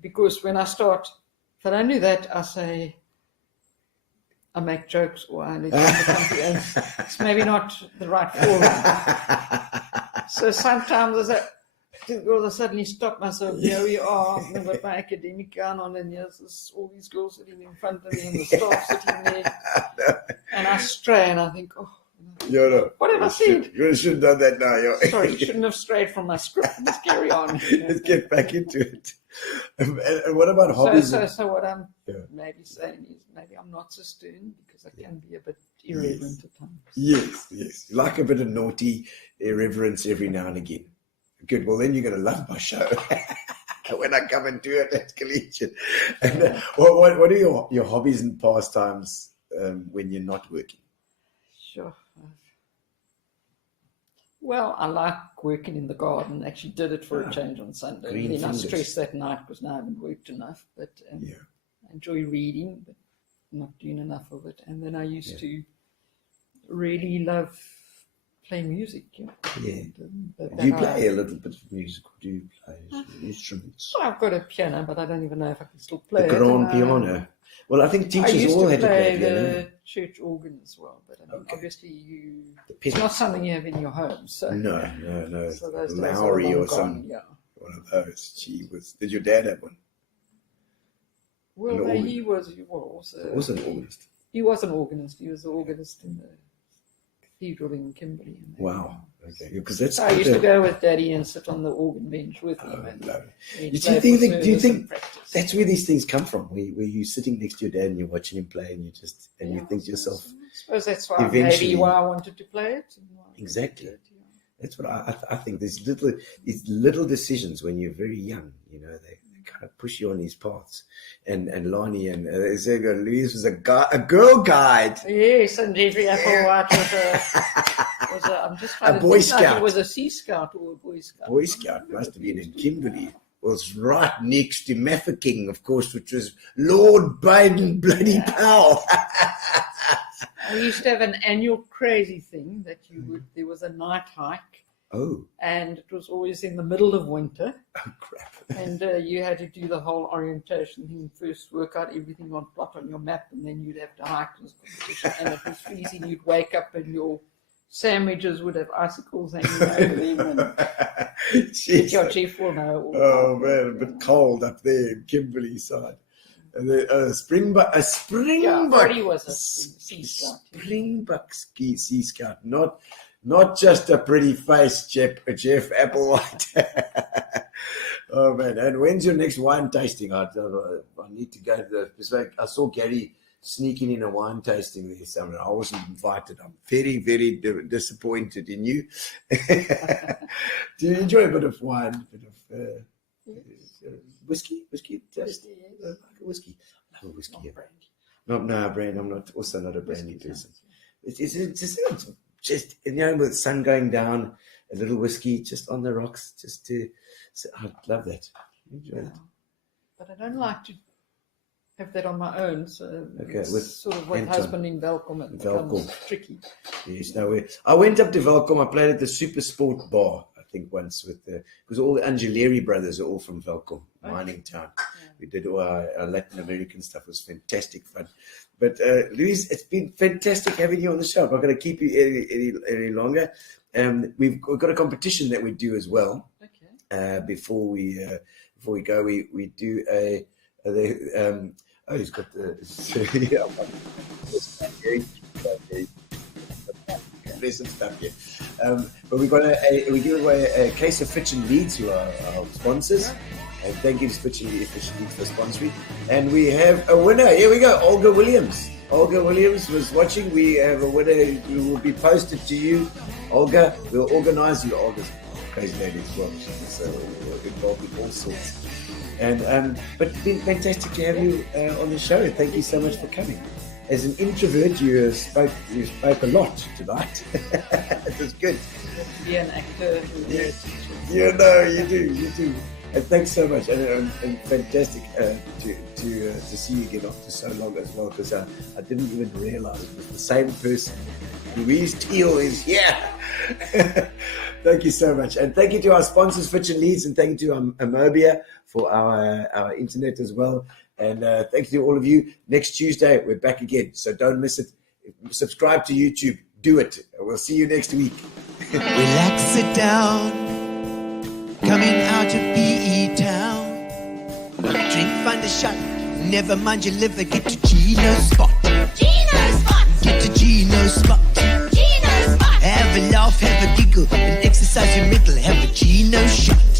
Because when I start, if I don't do that, I make jokes or I let the country, and it's maybe not the right forum. So sometimes I suddenly stop myself. Here we are, I've got my academic gown on, and here's all these girls sitting in front of me and the staff sitting there. And I stray and I think, what have I said? You should have done that now. Sorry, you shouldn't have strayed from my script. Let's carry on. Let's get back into it. And what about hobbies? So what I'm maybe saying is maybe I'm not so stern because I can be a bit irreverent at times. Yes. You like a bit of naughty irreverence every now and again. Good. Well, then you're going to love my show when I come and do it at Collegiate. And what are your hobbies and pastimes when you're not working? Sure. Well, I like working in the garden. Actually did it for a change on Sunday. Then I stressed that night because now I haven't worked enough. But I enjoy reading, but not doing enough of it. And then I used to really love playing music. Do you play a little bit of music? Or do you play instruments? I've got a piano, but I don't even know if I can still play the grand piano. Well, I think teachers all had to play the church organ as well, but obviously it's not something you have in your home. So no. So those Lowry or some one of those. Did your dad have one? Well, no, he was an organist. He was an organist. He was the organist in the cathedral in Kimberley. Wow. Okay. Because that's. I used to go with Daddy and sit on the organ bench with him. Do you think that's where these things come from? Where you're sitting next to your dad and you're watching him play, and you think to yourself. I suppose that's why I wanted to play it. Exactly. That's what I think. These little decisions when you're very young, they kind of push you on these paths. And Lani and Louise was a girl guide. Yes, and Jeffrey Applewhite was I'm just trying a Boy to think Scout. Like it was a Sea Scout or a Boy Scout. Boy Scout must have been in Kimberley. Was right next to Mafeking, of course, which was Lord Biden bloody Powell. We used to have an annual crazy thing that there was a night hike. Oh. And it was always in the middle of winter. Oh, crap. And you had to do the whole orientation thing, first work out everything on plot on your map, and then you'd have to hike. And it was freezing. You'd wake up and your sandwiches would have icicles hanging over them. And your chief will know. Oh, man, a bit cold up there in Kimberley side. And then a springbuck. He was a Sea Scout. Springbuck Sea Scout, not just a pretty face, Jeff Applewhite. Oh, man. And when's your next wine tasting? I need to go to I saw Gary sneaking in a wine tasting there somewhere. I wasn't invited. I'm very, very disappointed in you. Do you enjoy a bit of wine? Whiskey? Whiskey? Just like a whiskey. I love a whiskey. Not brandy. No, brandy. I'm not a brandy person. It's just, with the sun going down, a little whiskey just on the rocks, I'd love that. Enjoy it. But I don't like to have that on my own, so with sort of with husband in Welkom, it becomes tricky. Yes, I went up to Welkom. I played at the Super Sport Bar, I think, once because all the Angeleri brothers are all from Welkom, mining town. Yeah. We did all our Latin American stuff. It was fantastic fun. But Louise, it's been fantastic having you on the show. I'm not going to keep you any longer. We've got a competition that we do as well. Okay. Before we go, we do he's got the some stuff here. But we give away a case of Fitch and Leeds, who are our sponsors. And thank you to Fitch and Leeds for sponsoring. And we have a winner. Here we go, Olga Williams. Olga Williams was watching. We have a winner who will be posted to you. Olga, we'll organize you. Olga's a crazy lady as well. She's involved in all sorts. And but it's been fantastic to have you on the show. Thank you so much for coming. As an introvert, you spoke a lot tonight. It was good. To be an actor. You do. And thanks so much, and fantastic to see you again after so long as well, because I didn't even realize it was the same person. Louise Teal is here. Thank you so much, and thank you to our sponsors, Fitch and Leeds, and thank you to Amobia for our internet as well. And thank you to all of you. Next Tuesday, we're back again, so don't miss it. Subscribe to YouTube. Do it. We'll see you next week. Relax, sit down. Coming out of PE town. Drink, find a shot. Never mind your liver. Get to Gino's spot. Gino Spot! Get to Gino's spot. Gino Spot! Have a laugh, have a giggle, and exercise your middle. Have a Gino shot.